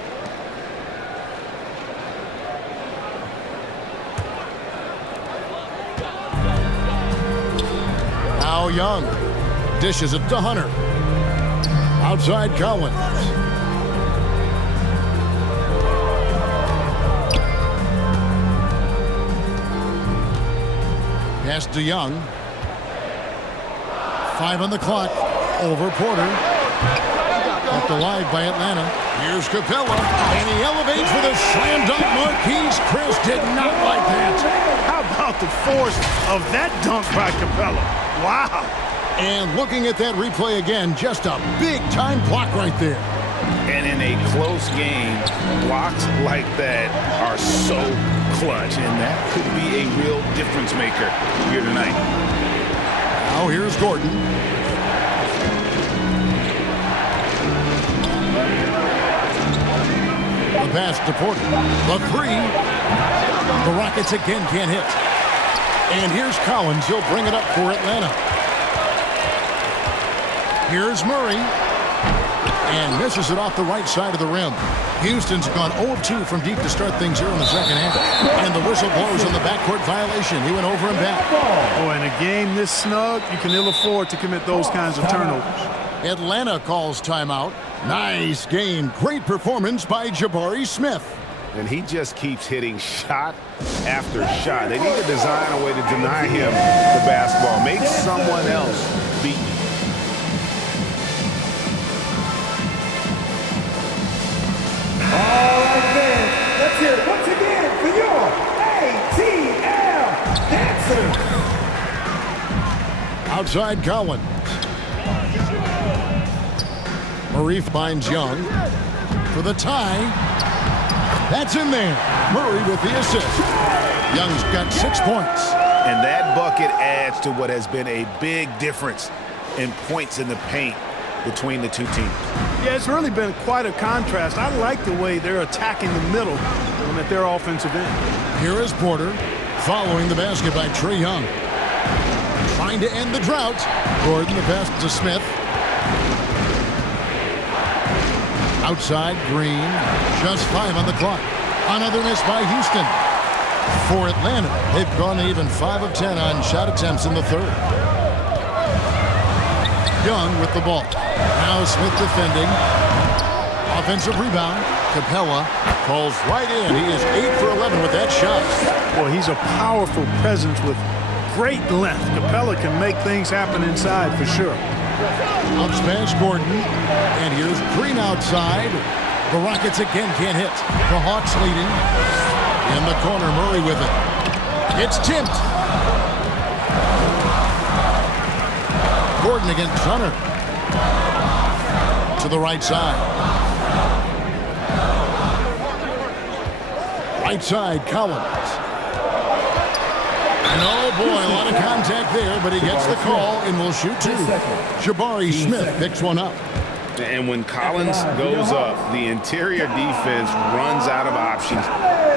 Now Young dishes it to Hunter. Outside Collins. Pass to Young. 5 on the clock. Over Porter. Kept alive by Atlanta. Here's Capella. And he elevates with a slam dunk. Marquise Chris did not like that. How about the force of that dunk by Capella? Wow. And looking at that replay again, just a big-time block right there. And in a close game, blocks like that are so clutch, and that could be a real difference maker here tonight. Now here's Gordon. The pass to Porter. The 3. The Rockets again can't hit. And here's Collins. He'll bring it up for Atlanta. Here's Murray. And misses it off the right side of the rim. Houston's gone 0 of 2 from deep to start things here in the second half. And the whistle blows on the backcourt violation. He went over and back. Boy, in a game this snug, you can ill afford to commit those kinds of turnovers. Atlanta calls timeout. Nice game. Great performance by Jabari Smith. and he just keeps hitting shot after shot. They need to design a way to deny him the basketball, make someone else beat him. All right, then. Let's hear it once again for your ATL dancers. Outside Collins. Murray finds Young for the tie. That's in there. Murray with the assist. Young's got 6 points. And that bucket adds to what has been a big difference in points in the paint between the two teams. Yeah, it's really been quite a contrast. I like the way they're attacking the middle at their offensive end. Here is Porter following the basket by Trae Young. Trying to end the drought. Gordon, the pass to Smith. Outside, Green. Just 5 on the clock. Another miss by Houston. For Atlanta, they've gone even 5 of 10 on shot attempts in the third. Young with the ball. Now Smith defending. Offensive rebound. Capella falls right in. He is 8 for 11 with that shot. Well, he's a powerful presence with great length. Capella can make things happen inside for sure. Up smash Gordon. And here's Green outside. The Rockets again can't hit. The Hawks leading. In the corner, Murray with it. It's tipped. Gordon against Hunter. To the right side. Right side, Collins. And oh boy, a lot of contact there, but he gets the call and will shoot 2. Jabari Smith picks one up. And when Collins goes up, the interior defense runs out of options.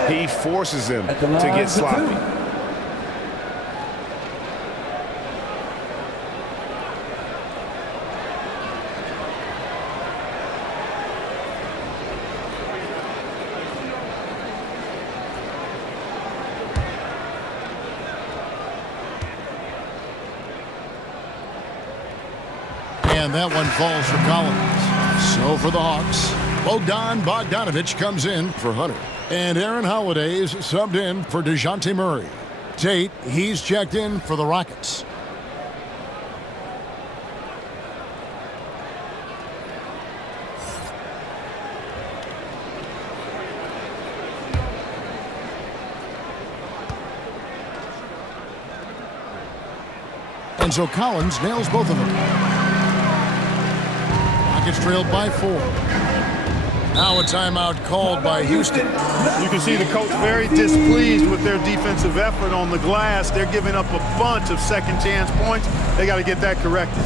He forces them to get sloppy. And that one falls for Collins. So for the Hawks, Bogdan Bogdanović comes in for Hunter. And Aaron Holiday's subbed in for DeJounte Murray. Tate, he's checked in for the Rockets. And so Collins nails both of them. Rockets trailed by 4. Now a timeout called by Houston. You can see the coach very displeased with their defensive effort on the glass. They're giving up a bunch of second chance points. They got to get that corrected.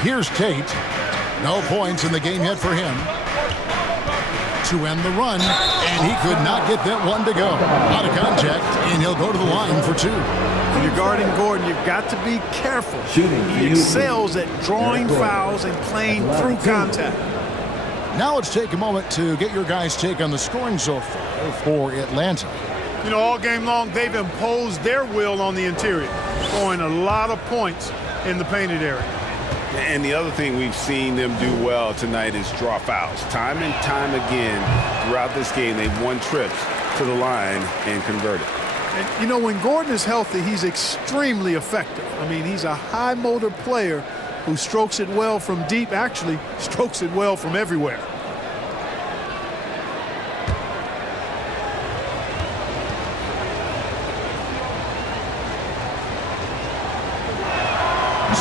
Here's Tate. No points in the game yet for him. To end the run, and he could not get that one to go. Out of contact, and he'll go to the line for 2. When you're guarding Gordon, you've got to be careful. He excels at drawing fouls and playing through contact. Now let's take a moment to get your guys' take on the scoring so far for Atlanta. You know, all game long, they've imposed their will on the interior, scoring a lot of points in the painted area. And the other thing we've seen them do well tonight is draw fouls. Time and time again throughout this game, they've won trips to the line and converted. And, you know, when Gordon is healthy, he's extremely effective. I mean, he's a high motor player who strokes it well from deep, actually strokes it well from everywhere.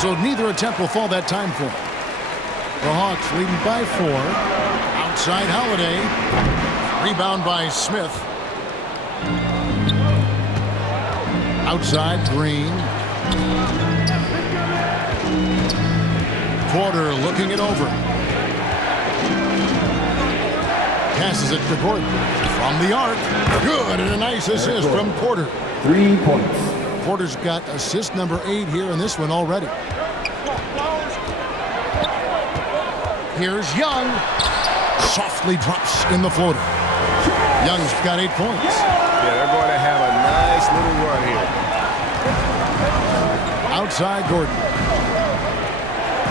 So neither attempt will fall that time for him. The Hawks leading by 4. Outside Holiday. Rebound by Smith. Outside, Green. Porter looking it over. Passes it to Gordon. From the arc. Good, and a nice assist from Porter. 3 points. Porter's got assist number 8 here in this one already. Here's Young. Softly drops in the floater. Young's got 8 points. Yeah, they're going to have a nice little run here. Outside, Gordon.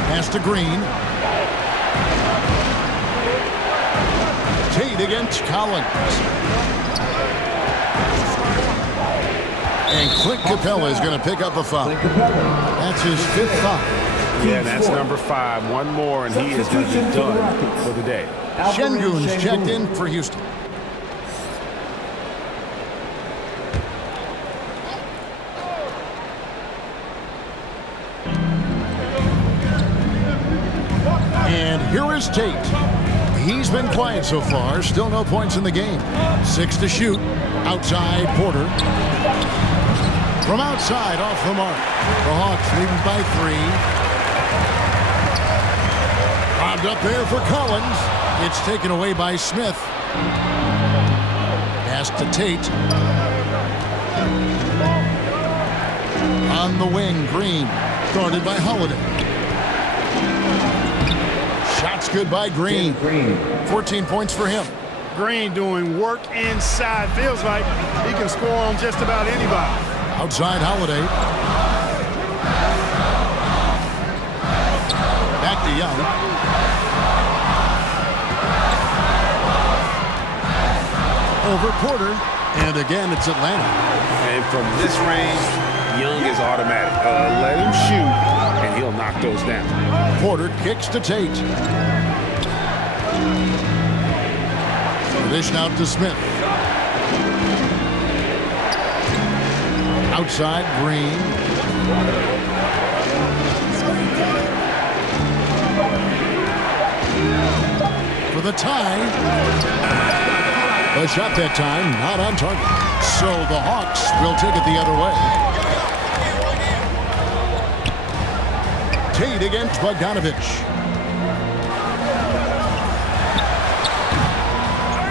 Pass to Green. Tate against Collins. And Clint Capella is going to pick up a foul. That's his 5th foul. Yeah, that's number 5. One more, and he is going to be done for the day. Şengün's checked in for Houston. And here is Tate. He's been quiet so far. Still no points in the game. 6 to shoot. Outside, Porter. From outside, off the mark. The Hawks leading by 3. Robbed up there for Collins. It's taken away by Smith. Pass to Tate. On the wing, Green. Guarded by Holiday. Shots good by Green. 14 points for him. Green doing work inside. Feels like he can score on just about anybody. Outside, Holiday. Back to Young. Over Porter. And again, it's Atlanta. And from this range, Young is automatic. Let him shoot, and he'll knock those down. Porter kicks to Tate. Dish out to Smith. Outside, Green. For the tie. The shot that time, not on target. So the Hawks will take it the other way. Tate against Bogdanovich.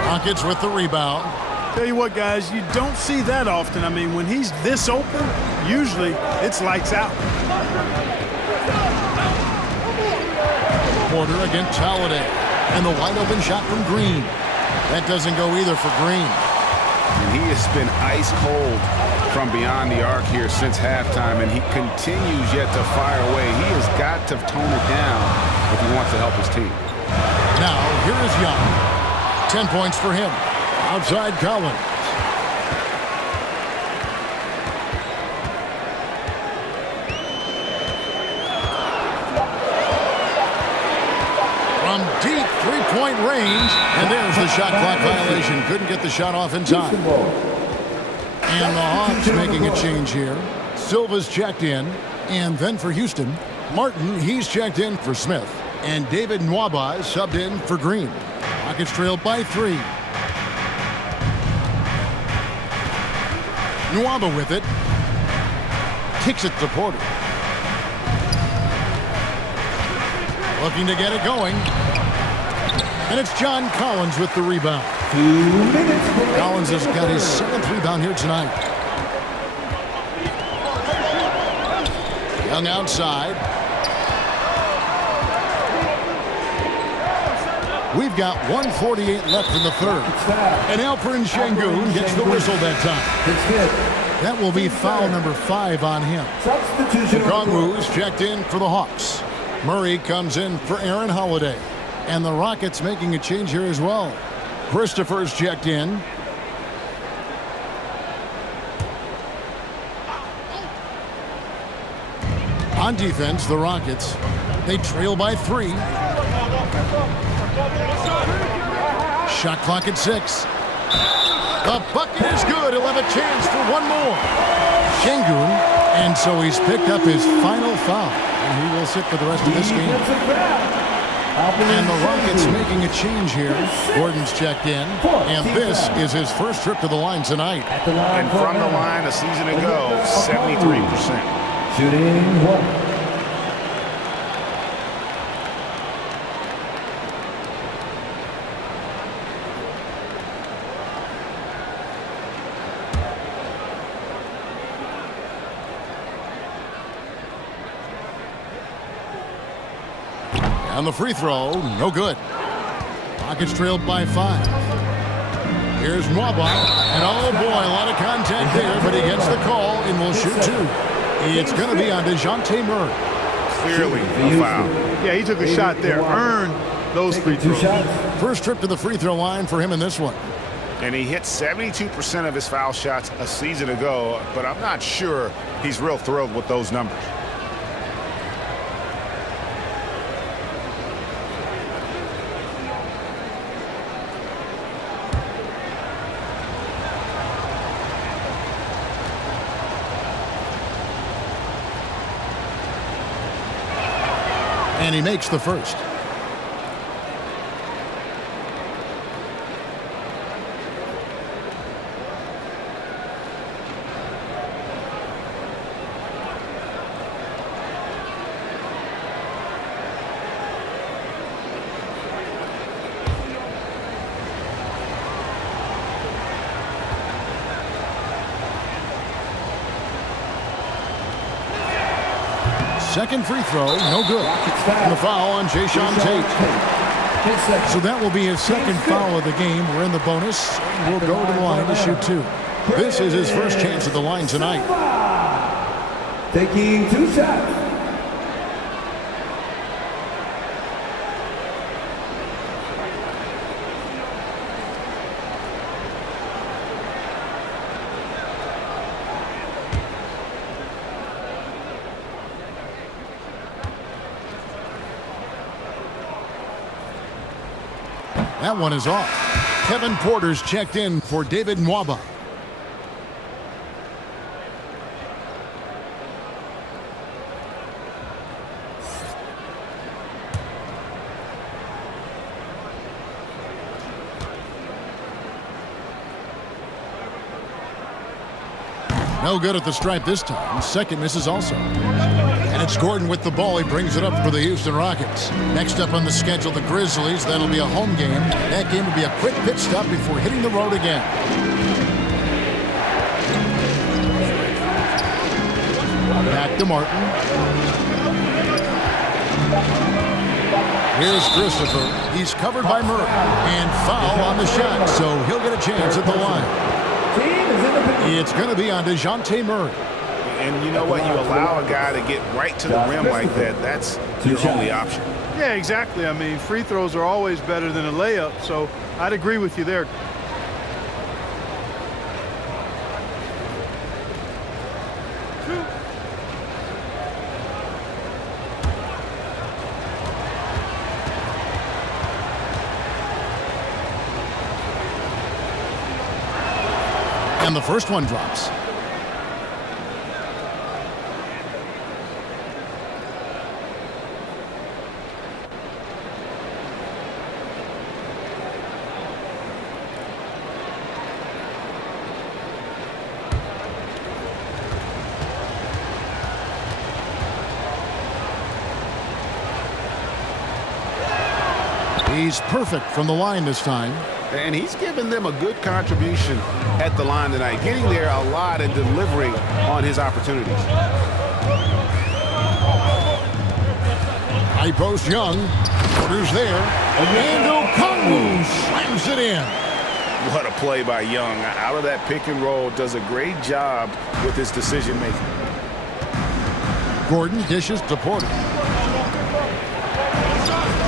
Rockets with the rebound. Tell you what, guys, you don't see that often. I mean, when he's this open, usually it's lights out. Porter against Holiday. And the wide open shot from Green. That doesn't go either for Green. And he has been ice cold from beyond the arc here since halftime, and he continues yet to fire away. He has got to tone it down if he wants to help his team. Now, here is Young. 10 points for him. Outside, Collins. From deep three-point range, and there's the shot clock violation. Couldn't get the shot off in time. And the Hawks making a change here. Silva's checked in, and then for Houston, Martin, he's checked in for Smith, and David Nwaba is subbed in for Green. Rockets trailed by 3. Nwaba with it. Kicks it to Porter. Looking to get it going. And it's John Collins with the rebound. 2 minutes. Collins has got his 7th rebound here tonight. Young outside. We've got 1:48 left in the third. And Alperen Şengün gets the whistle that time. That will be foul number 5 on him. Okongwu's checked in for the Hawks. Murray comes in for Aaron Holiday. And the Rockets making a change here as well. Christopher's checked in. On defense, the Rockets, they trail by 3. Shot clock at 6. The bucket is good. He'll have a chance for one more. Şengün, and so he's picked up his final foul. And he will sit for the rest of this game. And the Rockets making a change here. Gordon's checked in, and this is his first trip to the line tonight. And from the line a season ago, 73%. Shooting 1. And the free throw, no good. Rockets trailed by 5. Here's Nwaba, and oh boy, a lot of contact there, but he gets the call and will shoot 2. It's going to be on DeJounte Murray. Clearly a foul. Yeah, he took a shot there, earned those free throws. First trip to the free throw line for him in this one. And he hit 72% of his foul shots a season ago, but I'm not sure he's real thrilled with those numbers. And he makes the first. Second free throw, no good. And the foul on Jayshawn Tate. So that will be his second foul of the game. We're in the bonus. We'll go to the line to shoot 2. This is his first chance at the line tonight. Taking 2 shots. That one is off. Kevin Porter's checked in for David Nwaba. No good at the stripe this time. Second misses also. And it's Gordon with the ball. He brings it up for the Houston Rockets. Next up on the schedule, the Grizzlies. That'll be a home game. That game will be a quick pit stop before hitting the road again. Back to Martin. Here's Christopher. He's covered by Murray. And foul on the shot, so he'll get a chance at the line. It's going to be on DeJounte Murray. And you know what? You allow a guy to get right to the rim like that. That's your only option. Yeah, exactly. I mean, free throws are always better than a layup, so I'd agree with you there. And the first one drops. He's perfect from the line this time. And he's given them a good contribution at the line tonight, getting there a lot and delivering on his opportunities. High post Young. Porter's there. And Okongwu slams it in. What a play by Young. Out of that pick and roll, does a great job with his decision making. Gordon dishes to Porter.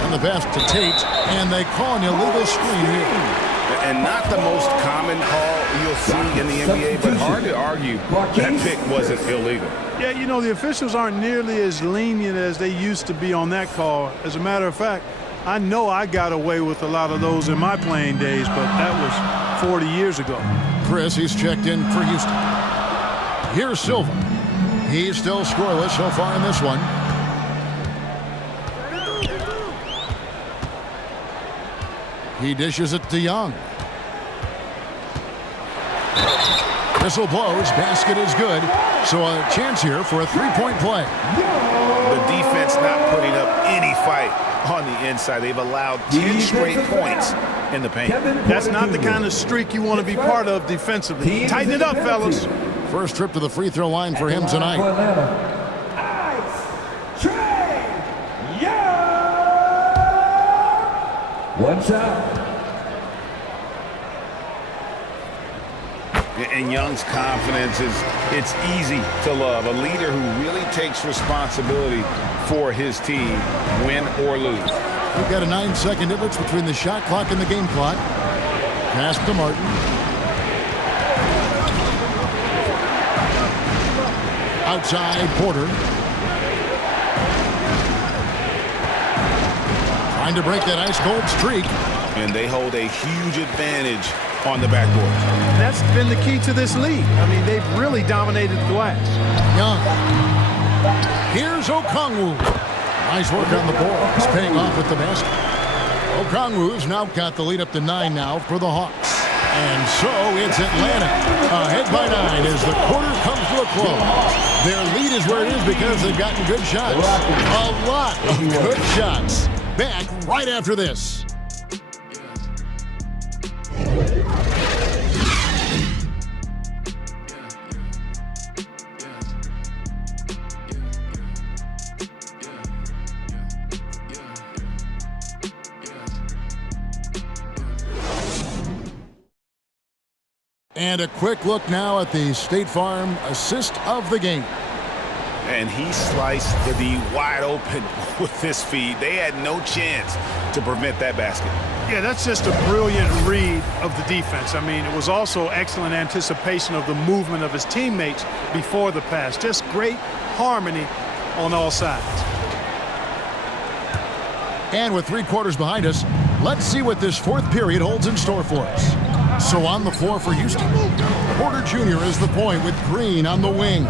And the pass to Tate, and they call an illegal screen here. And not the most common call you'll see in the NBA, but hard to argue that pick wasn't illegal. Yeah, you know, the officials aren't nearly as lenient as they used to be on that call. As a matter of fact, I know I got away with a lot of those in my playing days, but that was 40 years ago. Chris, he's checked in for Houston. Here's Silva. He's still scoreless so far in this one. He dishes it to Young. Whistle blows. Basket is good. So a chance here for a three-point play. The defense not putting up any fight on the inside. They've allowed 10 straight points in the paint. That's not the kind of streak you want to be part of defensively. Tighten it up, fellas. First trip to the free throw line for him tonight. One shot. And Young's confidence it's easy to love. A leader who really takes responsibility for his team, win or lose. We've got a 9-second difference between the shot clock and the game clock. Pass to Martin. Outside, Porter. Trying to break that ice-cold streak. And they hold a huge advantage on the backboard. That's been the key to this league. I mean, they've really dominated the glass. Young. Here's Okongwu. Nice work on the ball. It's paying off with the basket. Okongwu's now got the lead up to 9 now for the Hawks. And so it's Atlanta ahead by 9 as the quarter comes to a close. Their lead is where it is because they've gotten good shots. A lot of good shots. Back right after this. And a quick look now at the State Farm assist of the game. And he sliced the D wide open with his feed. They had no chance to prevent that basket. Yeah, that's just a brilliant read of the defense. I mean, it was also excellent anticipation of the movement of his teammates before the pass. Just great harmony on all sides. And with 3 quarters behind us, let's see what this fourth period holds in store for us. So on the floor for Houston, Porter Jr. is the point with Green on the wing.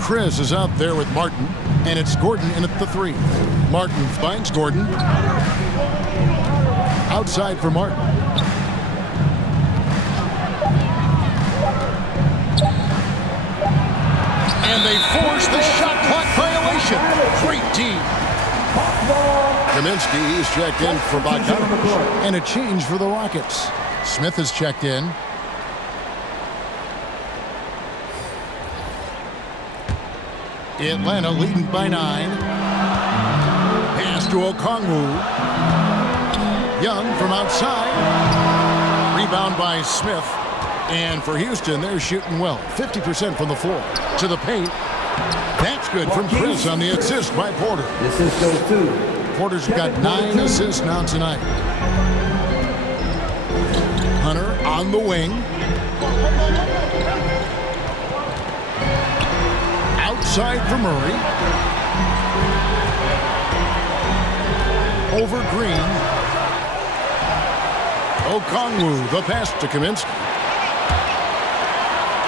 Chris is out there with Martin, and it's Gordon in at the 3. Martin finds Gordon. Outside for Martin. And they force the shot clock violation. Great team. Kaminsky is checked in for Bogdanovich. And a change for the Rockets. Smith is checked in. Atlanta leading by 9. Pass to Okongwu. Young from outside. Rebound by Smith. And for Houston, they're shooting well. 50% from the floor. To the paint. That's good from Chris on the assist by Porter. Assist goes to Porter's got 9 assists now tonight. Hunter on the wing. Outside for Murray. Over Green. Okongwu, the pass to Kaminsky.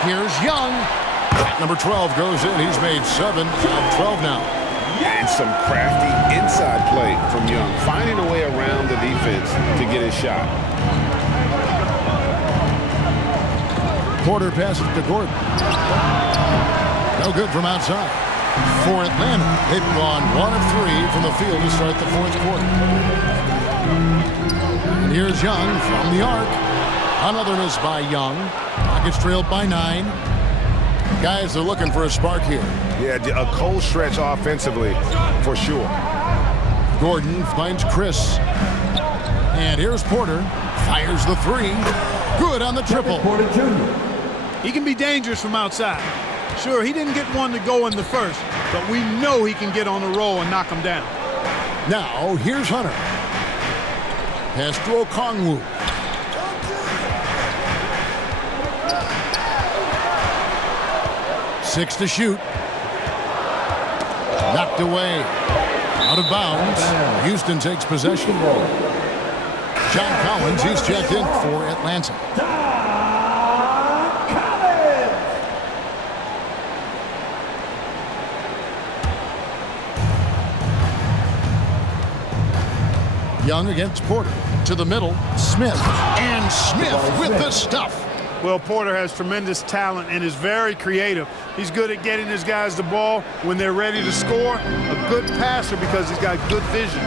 Here's Young. Number 12 goes in. He's made 7 out of 12 now. And some crafty inside play from Young, finding a way around the defense to get his shot. Porter passes to Gordon. No good from outside. For Atlanta, they've gone 1 of 3 from the field to start the fourth quarter. And here's Young from the arc. Another miss by Young. Rockets trailed by 9. Guys are looking for a spark here. Yeah, a cold stretch offensively for sure. Gordon finds Chris. And here's Porter. Fires the 3. Good on the triple. Porter Jr. He can be dangerous from outside. Sure, he didn't get one to go in the first, but we know he can get on the roll and knock him down. Now, here's Hunter. Pass to Okongwu. Six to shoot. Knocked away. Out of bounds. Houston takes possession. John Collins, he's checked in for Atlanta. Young against Porter. To the middle, Smith. And Smith with the stuff. Well, Porter has tremendous talent and is very creative. He's good at getting his guys the ball when they're ready to score. A good passer because he's got good vision.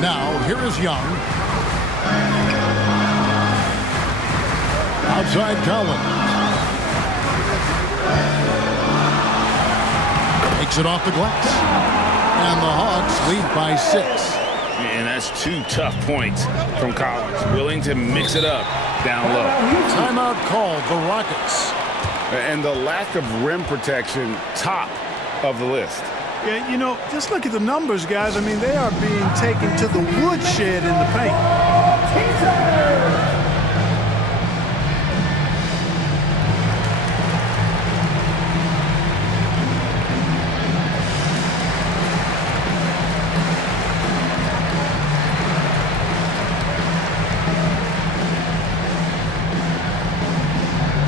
Now, here is Young. Outside Collins. Takes it off the glass. And the Hawks lead by 6. And that's 2 tough points from Collins. Willing to mix it up down low. Timeout called, the Rockets. And the lack of rim protection, top of the list. Yeah, you know, just look at the numbers, guys. I mean, they are being taken to the woodshed in the paint.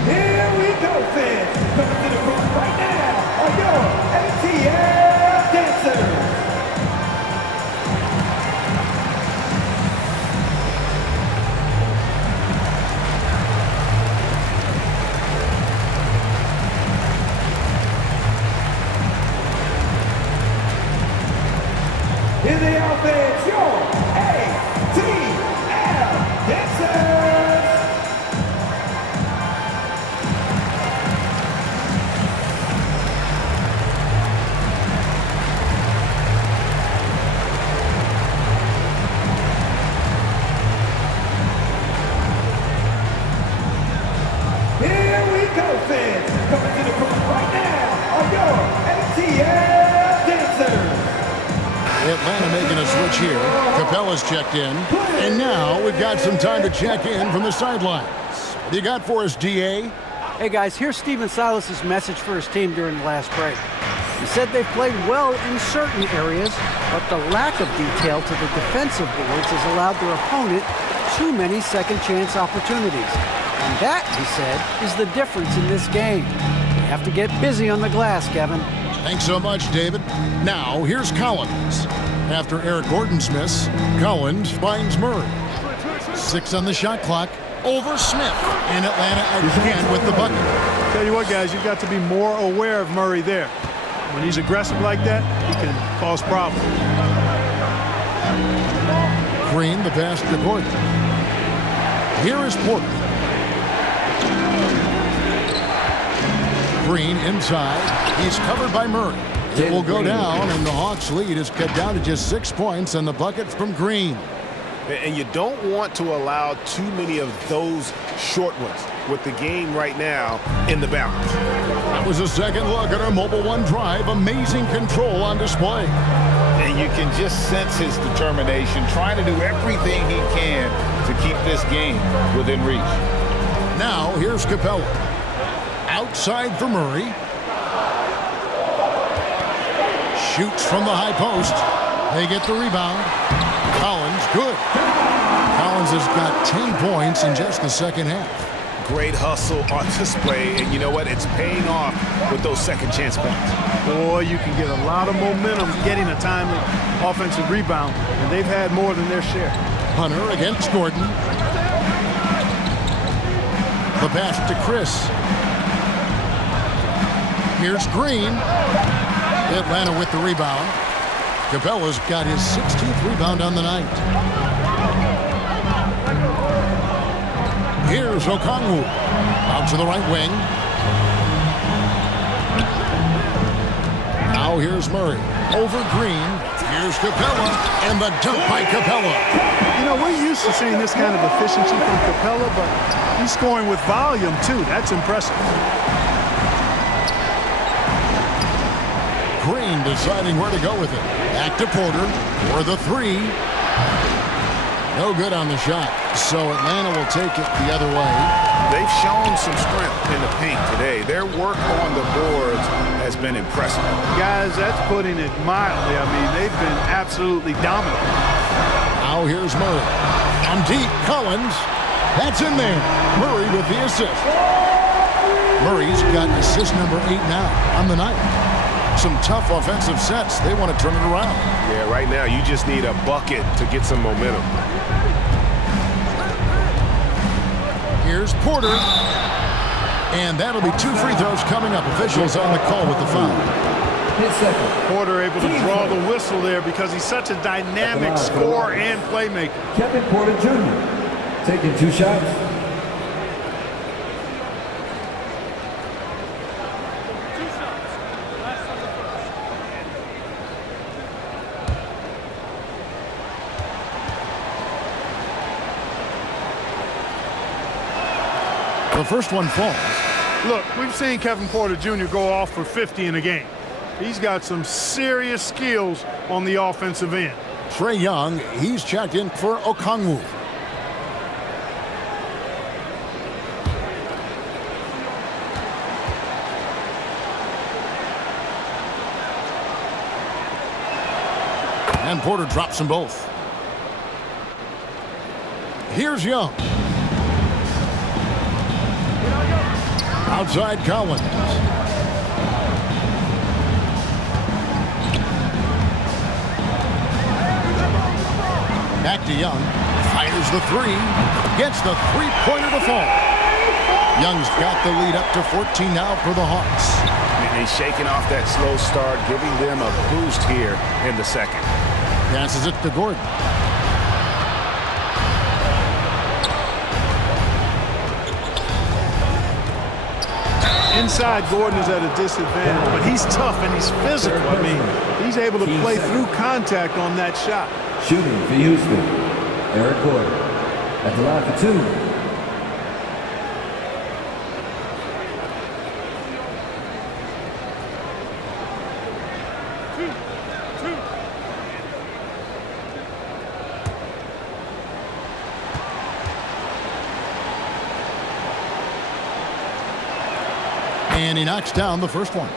Here we go, fans. Coming to the front right now are your ATL dancers. Here they are, fans. Your ATL dancers. Here we go, fans. Coming to the front right now are your ATL dancers. Atlanta making a switch here. Capella's checked in. And now we've got some time to check in from the sidelines. What do you got for us, DA? Hey guys, here's Stephen Silas's message for his team during the last break. He said they've played well in certain areas, but the lack of detail to the defensive boards has allowed their opponent too many second chance opportunities. And that, he said, is the difference in this game. You have to get busy on the glass, Kevin. Thanks so much, David. Now, here's Collins. After Eric Gordon Smith, Collins finds Murray. 6 on the shot clock. Over Smith. And Atlanta again with the bucket. Tell you what, guys, you've got to be more aware of Murray there. When he's aggressive like that, he can cause problems. Green, the pass to Gordon. Here is Porter. Green inside. He's covered by Murray. It will go down, and the Hawks' lead is cut down to just 6 points, and the bucket from Green. And you don't want to allow too many of those short ones with the game right now in the balance. That was a second look at our Mobile One drive. Amazing control on display. And you can just sense his determination, trying to do everything he can to keep this game within reach. Now, here's Capella. Outside for Murray. Shoots from the high post. They get the rebound. Collins, good. Collins has got 10 points in just the second half. Great hustle on display, and you know what? It's paying off with those second chance points. Boy, you can get a lot of momentum getting a timely offensive rebound, and they've had more than their share. Hunter against Gordon. The pass to Chris. Here's Green. Atlanta with the rebound. Capella's got his 16th rebound on the night. Here's Okongwu. Out to the right wing. Now here's Murray. Over Green. Here's Capella. And the dunk by Capella. You know, we're used to seeing this kind of efficiency from Capella, but he's scoring with volume, too. That's impressive. Green deciding where to go with it. Back to Porter for the 3. No good on the shot. So Atlanta will take it the other way. They've shown some strength in the paint today. Their work on the boards has been impressive. Guys, that's putting it mildly. I mean, they've been absolutely dominant. Now here's Murray. On deep, Collins. That's in there. Murray with the assist. Murray's got assist number 8 now on the night. some tough offensive sets. They want to turn it around. Yeah, right now you just need a bucket to get some momentum. Here's Porter. And that'll be 2 free throws coming up. Officials on the call with the foul. Porter able to draw the whistle there because he's such a dynamic scorer and playmaker. Kevin Porter Jr. taking 2 shots. The first one falls. Look, we've seen Kevin Porter Jr. go off for 50 in a game. He's got some serious skills on the offensive end. Trae Young, he's checked in for Okongwu. And Porter drops them both. Here's Young. Outside Collins. Back to Young. Fires the 3. Gets the 3-pointer to fall. Young's got the lead up to 14 now for the Hawks. And he's shaking off that slow start, giving them a boost here in the second. Passes it to Gordon. Inside, Gordon is at a disadvantage, but he's tough and he's physical. I mean, he's able to play through contact on that shot. Shooting for Houston, Eric Gordon. At the line for 2. And he knocks down the first one.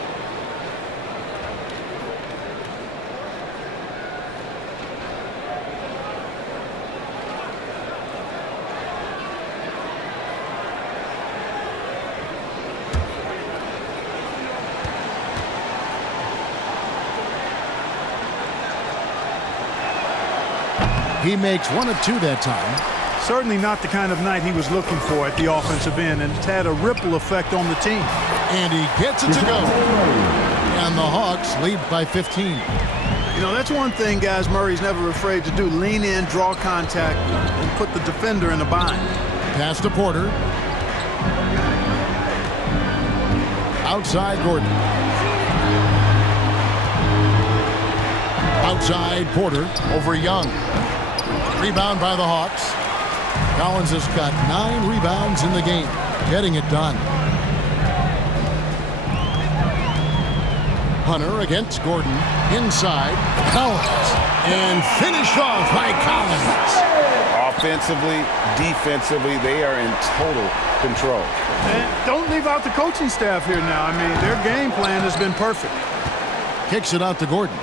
He makes 1 of 2 that time. Certainly not the kind of night he was looking for at the offensive end, and it's had a ripple effect on the team. And he gets it to go. And the Hawks lead by 15. You know, that's one thing, guys, Murray's never afraid to do. Lean in, draw contact, and put the defender in a bind. Pass to Porter. Outside Gordon. Outside Porter over Young. Rebound by the Hawks. Collins has got 9 rebounds in the game, getting it done. Hunter against Gordon, inside, Collins, and finished off by Collins. Offensively, defensively, they are in total control. And don't leave out the coaching staff here now. I mean, their game plan has been perfect. Kicks it out to Gordon.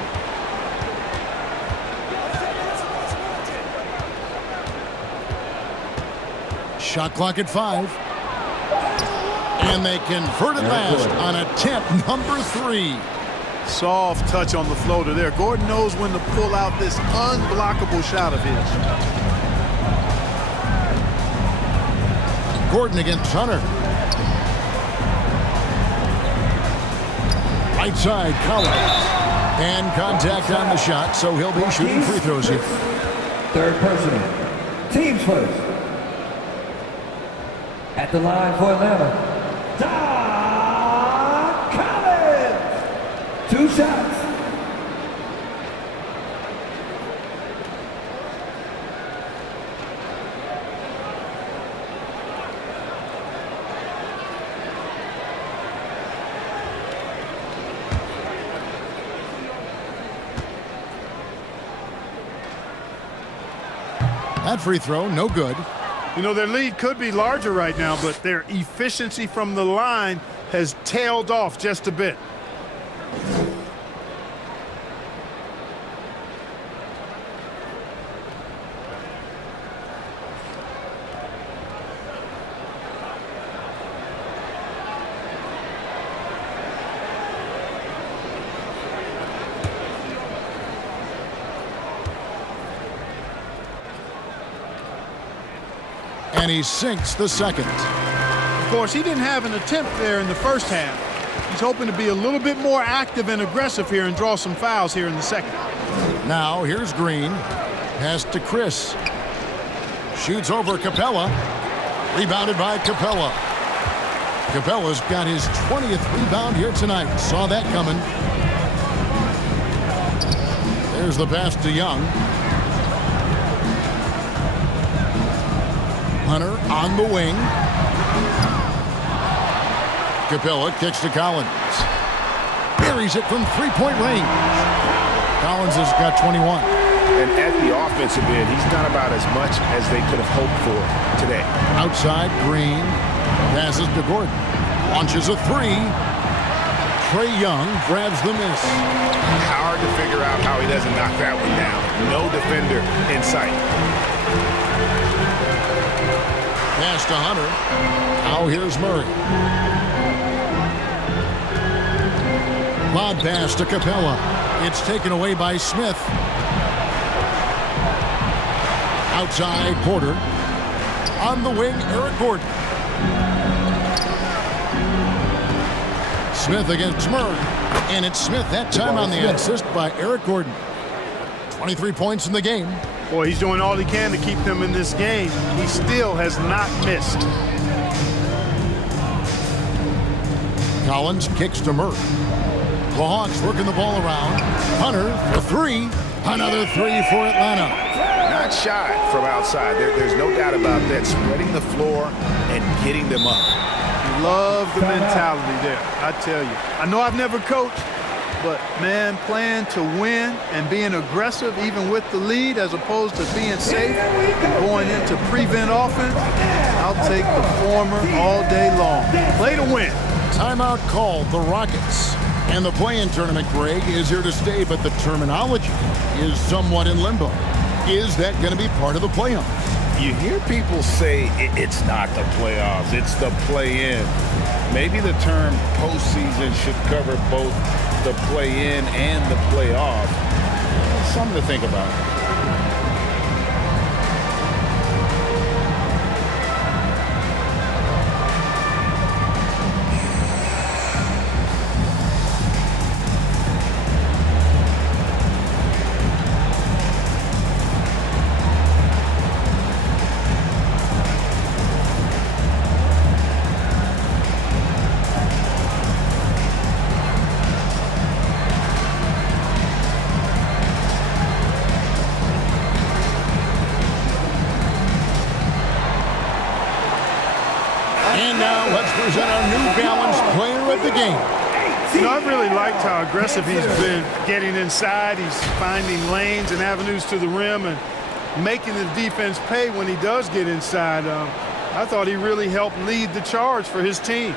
Shot clock at 5. And they convert it last on attempt number 3. Soft touch on the floater there. Gordon knows when to pull out this unblockable shot of his. Gordon against Hunter. Right side, Collins. And contact on the shot, so he'll be shooting free throws here. Third personal. Teams first. At the line for Atlanta, Don Collins. 2 shots. That free throw, no good. You know, their lead could be larger right now, but their efficiency from the line has tailed off just a bit. And he sinks the second. Of course, he didn't have an attempt there in the first half. He's hoping to be a little bit more active and aggressive here and draw some fouls here in the second. Now here's Green. Pass to Chris. Shoots over Capella. Rebounded by Capella. Capella's got his 20th rebound here tonight. Saw that coming. There's the pass to Young. Hunter on the wing. Capella kicks to Collins. Buries it from three-point range. Collins has got 21. And at the offensive end, he's done about as much as they could have hoped for today. Outside, Green passes to Gordon. Launches a three. Trae Young grabs the miss. Hard to figure out how he doesn't knock that one down. No defender in sight. Pass to Hunter. Now here's Murray. Lob pass to Capella. It's taken away by Smith. Outside, Porter. On the wing, Eric Gordon. Smith against Murray. And it's Smith that time on the assist by Eric Gordon. 23 points in the game. Boy, he's doing all he can to keep them in this game. He still has not missed. Collins kicks to Murray. The Hawks working the ball around. Hunter for three. Another three for Atlanta. Not shy from outside. There's no doubt about that. Spreading the floor and getting them up. Love the mentality there, I tell you. I know I've never coached, but, man, playing to win and being aggressive even with the lead as opposed to being safe and going into prevent offense, I'll take the former all day long. Play to win. Timeout called, the Rockets. And the play-in tournament, Greg, is here to stay, but the terminology is somewhat in limbo. Is that going to be part of the playoffs? You hear people say it's not the playoffs, it's the play-in. Maybe the term postseason should cover both the play-in and the playoff. Something to think about. Present our New Balance player of the game. You know, I really liked how aggressive he's been getting inside. He's finding lanes and avenues to the rim and making the defense pay when he does get inside. I thought he really helped lead the charge for his team.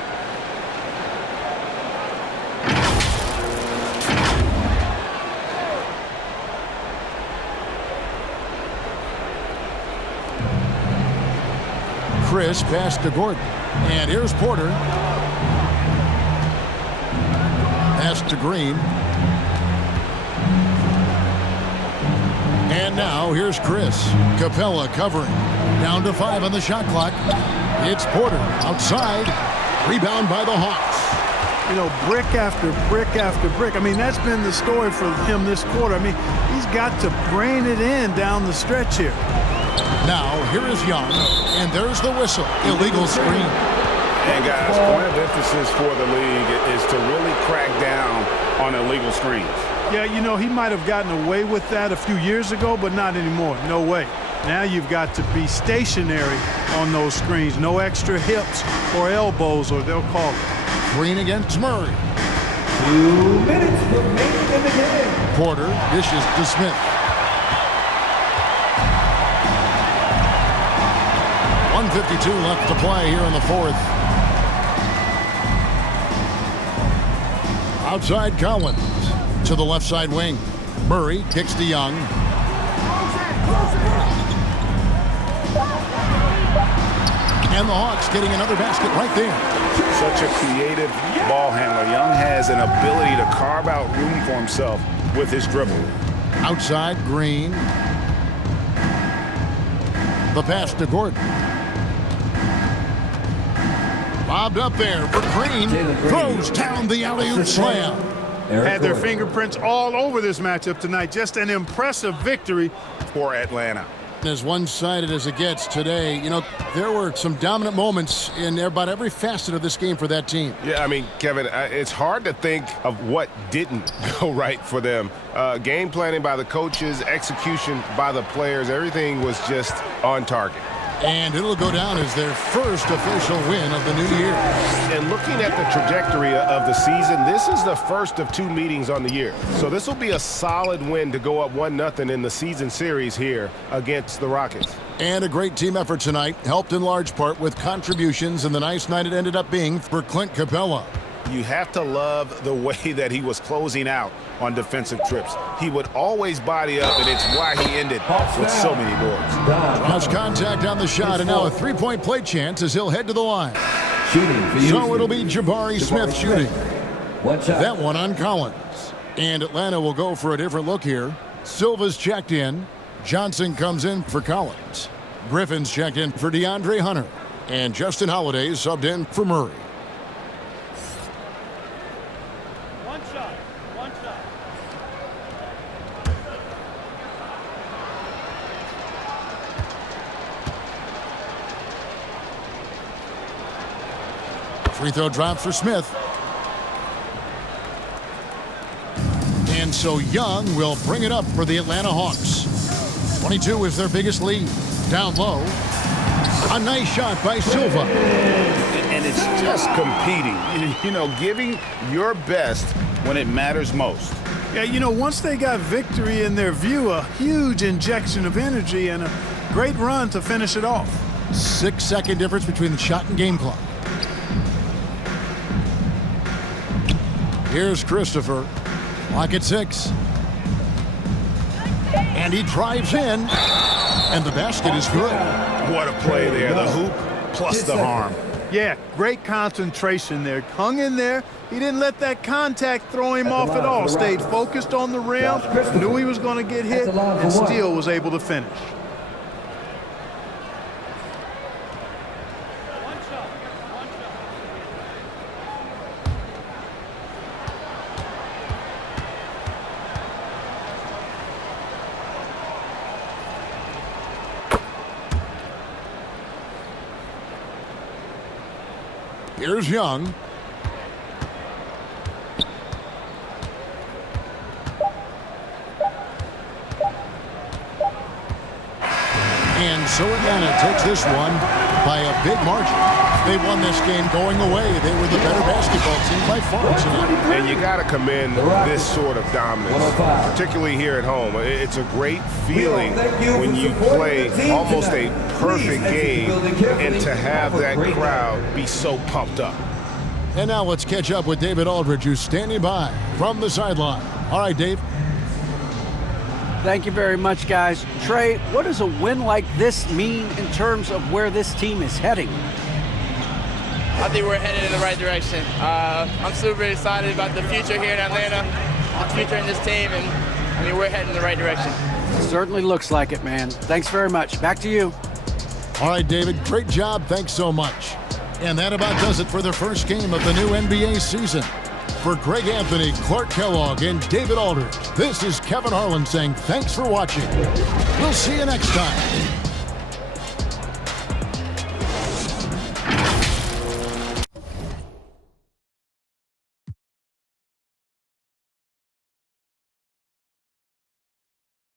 Chris passed to Gordon. And here's Porter. Pass to Green. And now here's Chris. Capella covering. Down to 5 on the shot clock. It's Porter outside. Rebound by the Hawks. You know, brick after brick after brick. I mean, that's been the story for him this quarter. I mean, he's got to brain it in down the stretch here. Now, here is Young, and there's the whistle. Illegal screen. And guys, point of emphasis for the league is to really crack down on illegal screens. Yeah, you know, he might have gotten away with that a few years ago, but not anymore. No way. Now you've got to be stationary on those screens. No extra hips or elbows, or they'll call it. Green against Murray. 2 minutes remaining in the game. Porter dishes to Smith. 1:52 left to play here in the fourth. Outside Collins to the left side wing. Murray kicks to Young. And the Hawks getting another basket right there. Such a creative ball handler. Young has an ability to carve out room for himself with his dribble. Outside Green. The pass to Gordon. Lobbed up there for Green. Throws down the alley-oop slam. Had their fingerprints all over this matchup tonight. Just an impressive victory for Atlanta. As one-sided as it gets today, you know, there were some dominant moments in about every facet of this game for that team. Yeah, I mean, Kevin, it's hard to think of what didn't go right for them. Game planning by the coaches, execution by the players, everything was just on target. And it'll go down as their first official win of the new year. And looking at the trajectory of the season, this is the first of 2 meetings on the year. So this will be a solid win to go up 1-0 in the season series here against the Rockets. And a great team effort tonight, helped in large part with contributions, and the nice night it ended up being for Clint Capella. You have to love the way that he was closing out on defensive trips. He would always body up, and it's why he ended with so many boards. Cross contact on the shot, and now a three-point play chance as he'll head to the line. Shooting So it'll be Jabari Smith shooting. One shot. That one on Collins. And Atlanta will go for a different look here. Silva's checked in. Johnson comes in for Collins. Griffin's checked in for DeAndre Hunter. And Justin Holiday subbed in for Murray. Free throw drop for Smith. And so Young will bring it up for the Atlanta Hawks. 22 is their biggest lead. Down low. A nice shot by Silva. And it's just competing, you know, giving your best when it matters most. Yeah, you know, once they got victory in their view, a huge injection of energy and a great run to finish it off. 6-second difference between the shot and game clock. Here's Christopher. Clock at 6. And he drives in. And the basket is good. What a play there. The hoop plus the harm. Yeah, great concentration there. Hung in there. He didn't let that contact throw him off at all. Stayed focused on the rim. Knew he was going to get hit and still was able to finish. Here's Young. And so Atlanta takes this one by a big margin. They won this game going away. They were the better basketball team by far tonight. And you got to commend this sort of dominance, particularly here at home. It's a great feeling when you play almost a perfect game and to have that crowd be so pumped up. And now let's catch up with David Aldridge, who's standing by from the sideline. All right, Dave. Thank you very much, guys. Trey, what does a win like this mean in terms of where this team is heading? I think we're headed in the right direction. I'm super excited about the future here in Atlanta, the future in this team, and I mean, we're heading in the right direction. Certainly looks like it, man. Thanks very much. Back to you. All right, David, great job. Thanks so much. And that about does it for the first game of the new NBA season. For Greg Anthony, Clark Kellogg, and David Aldridge, this is Kevin Harlan saying thanks for watching. We'll see you next time.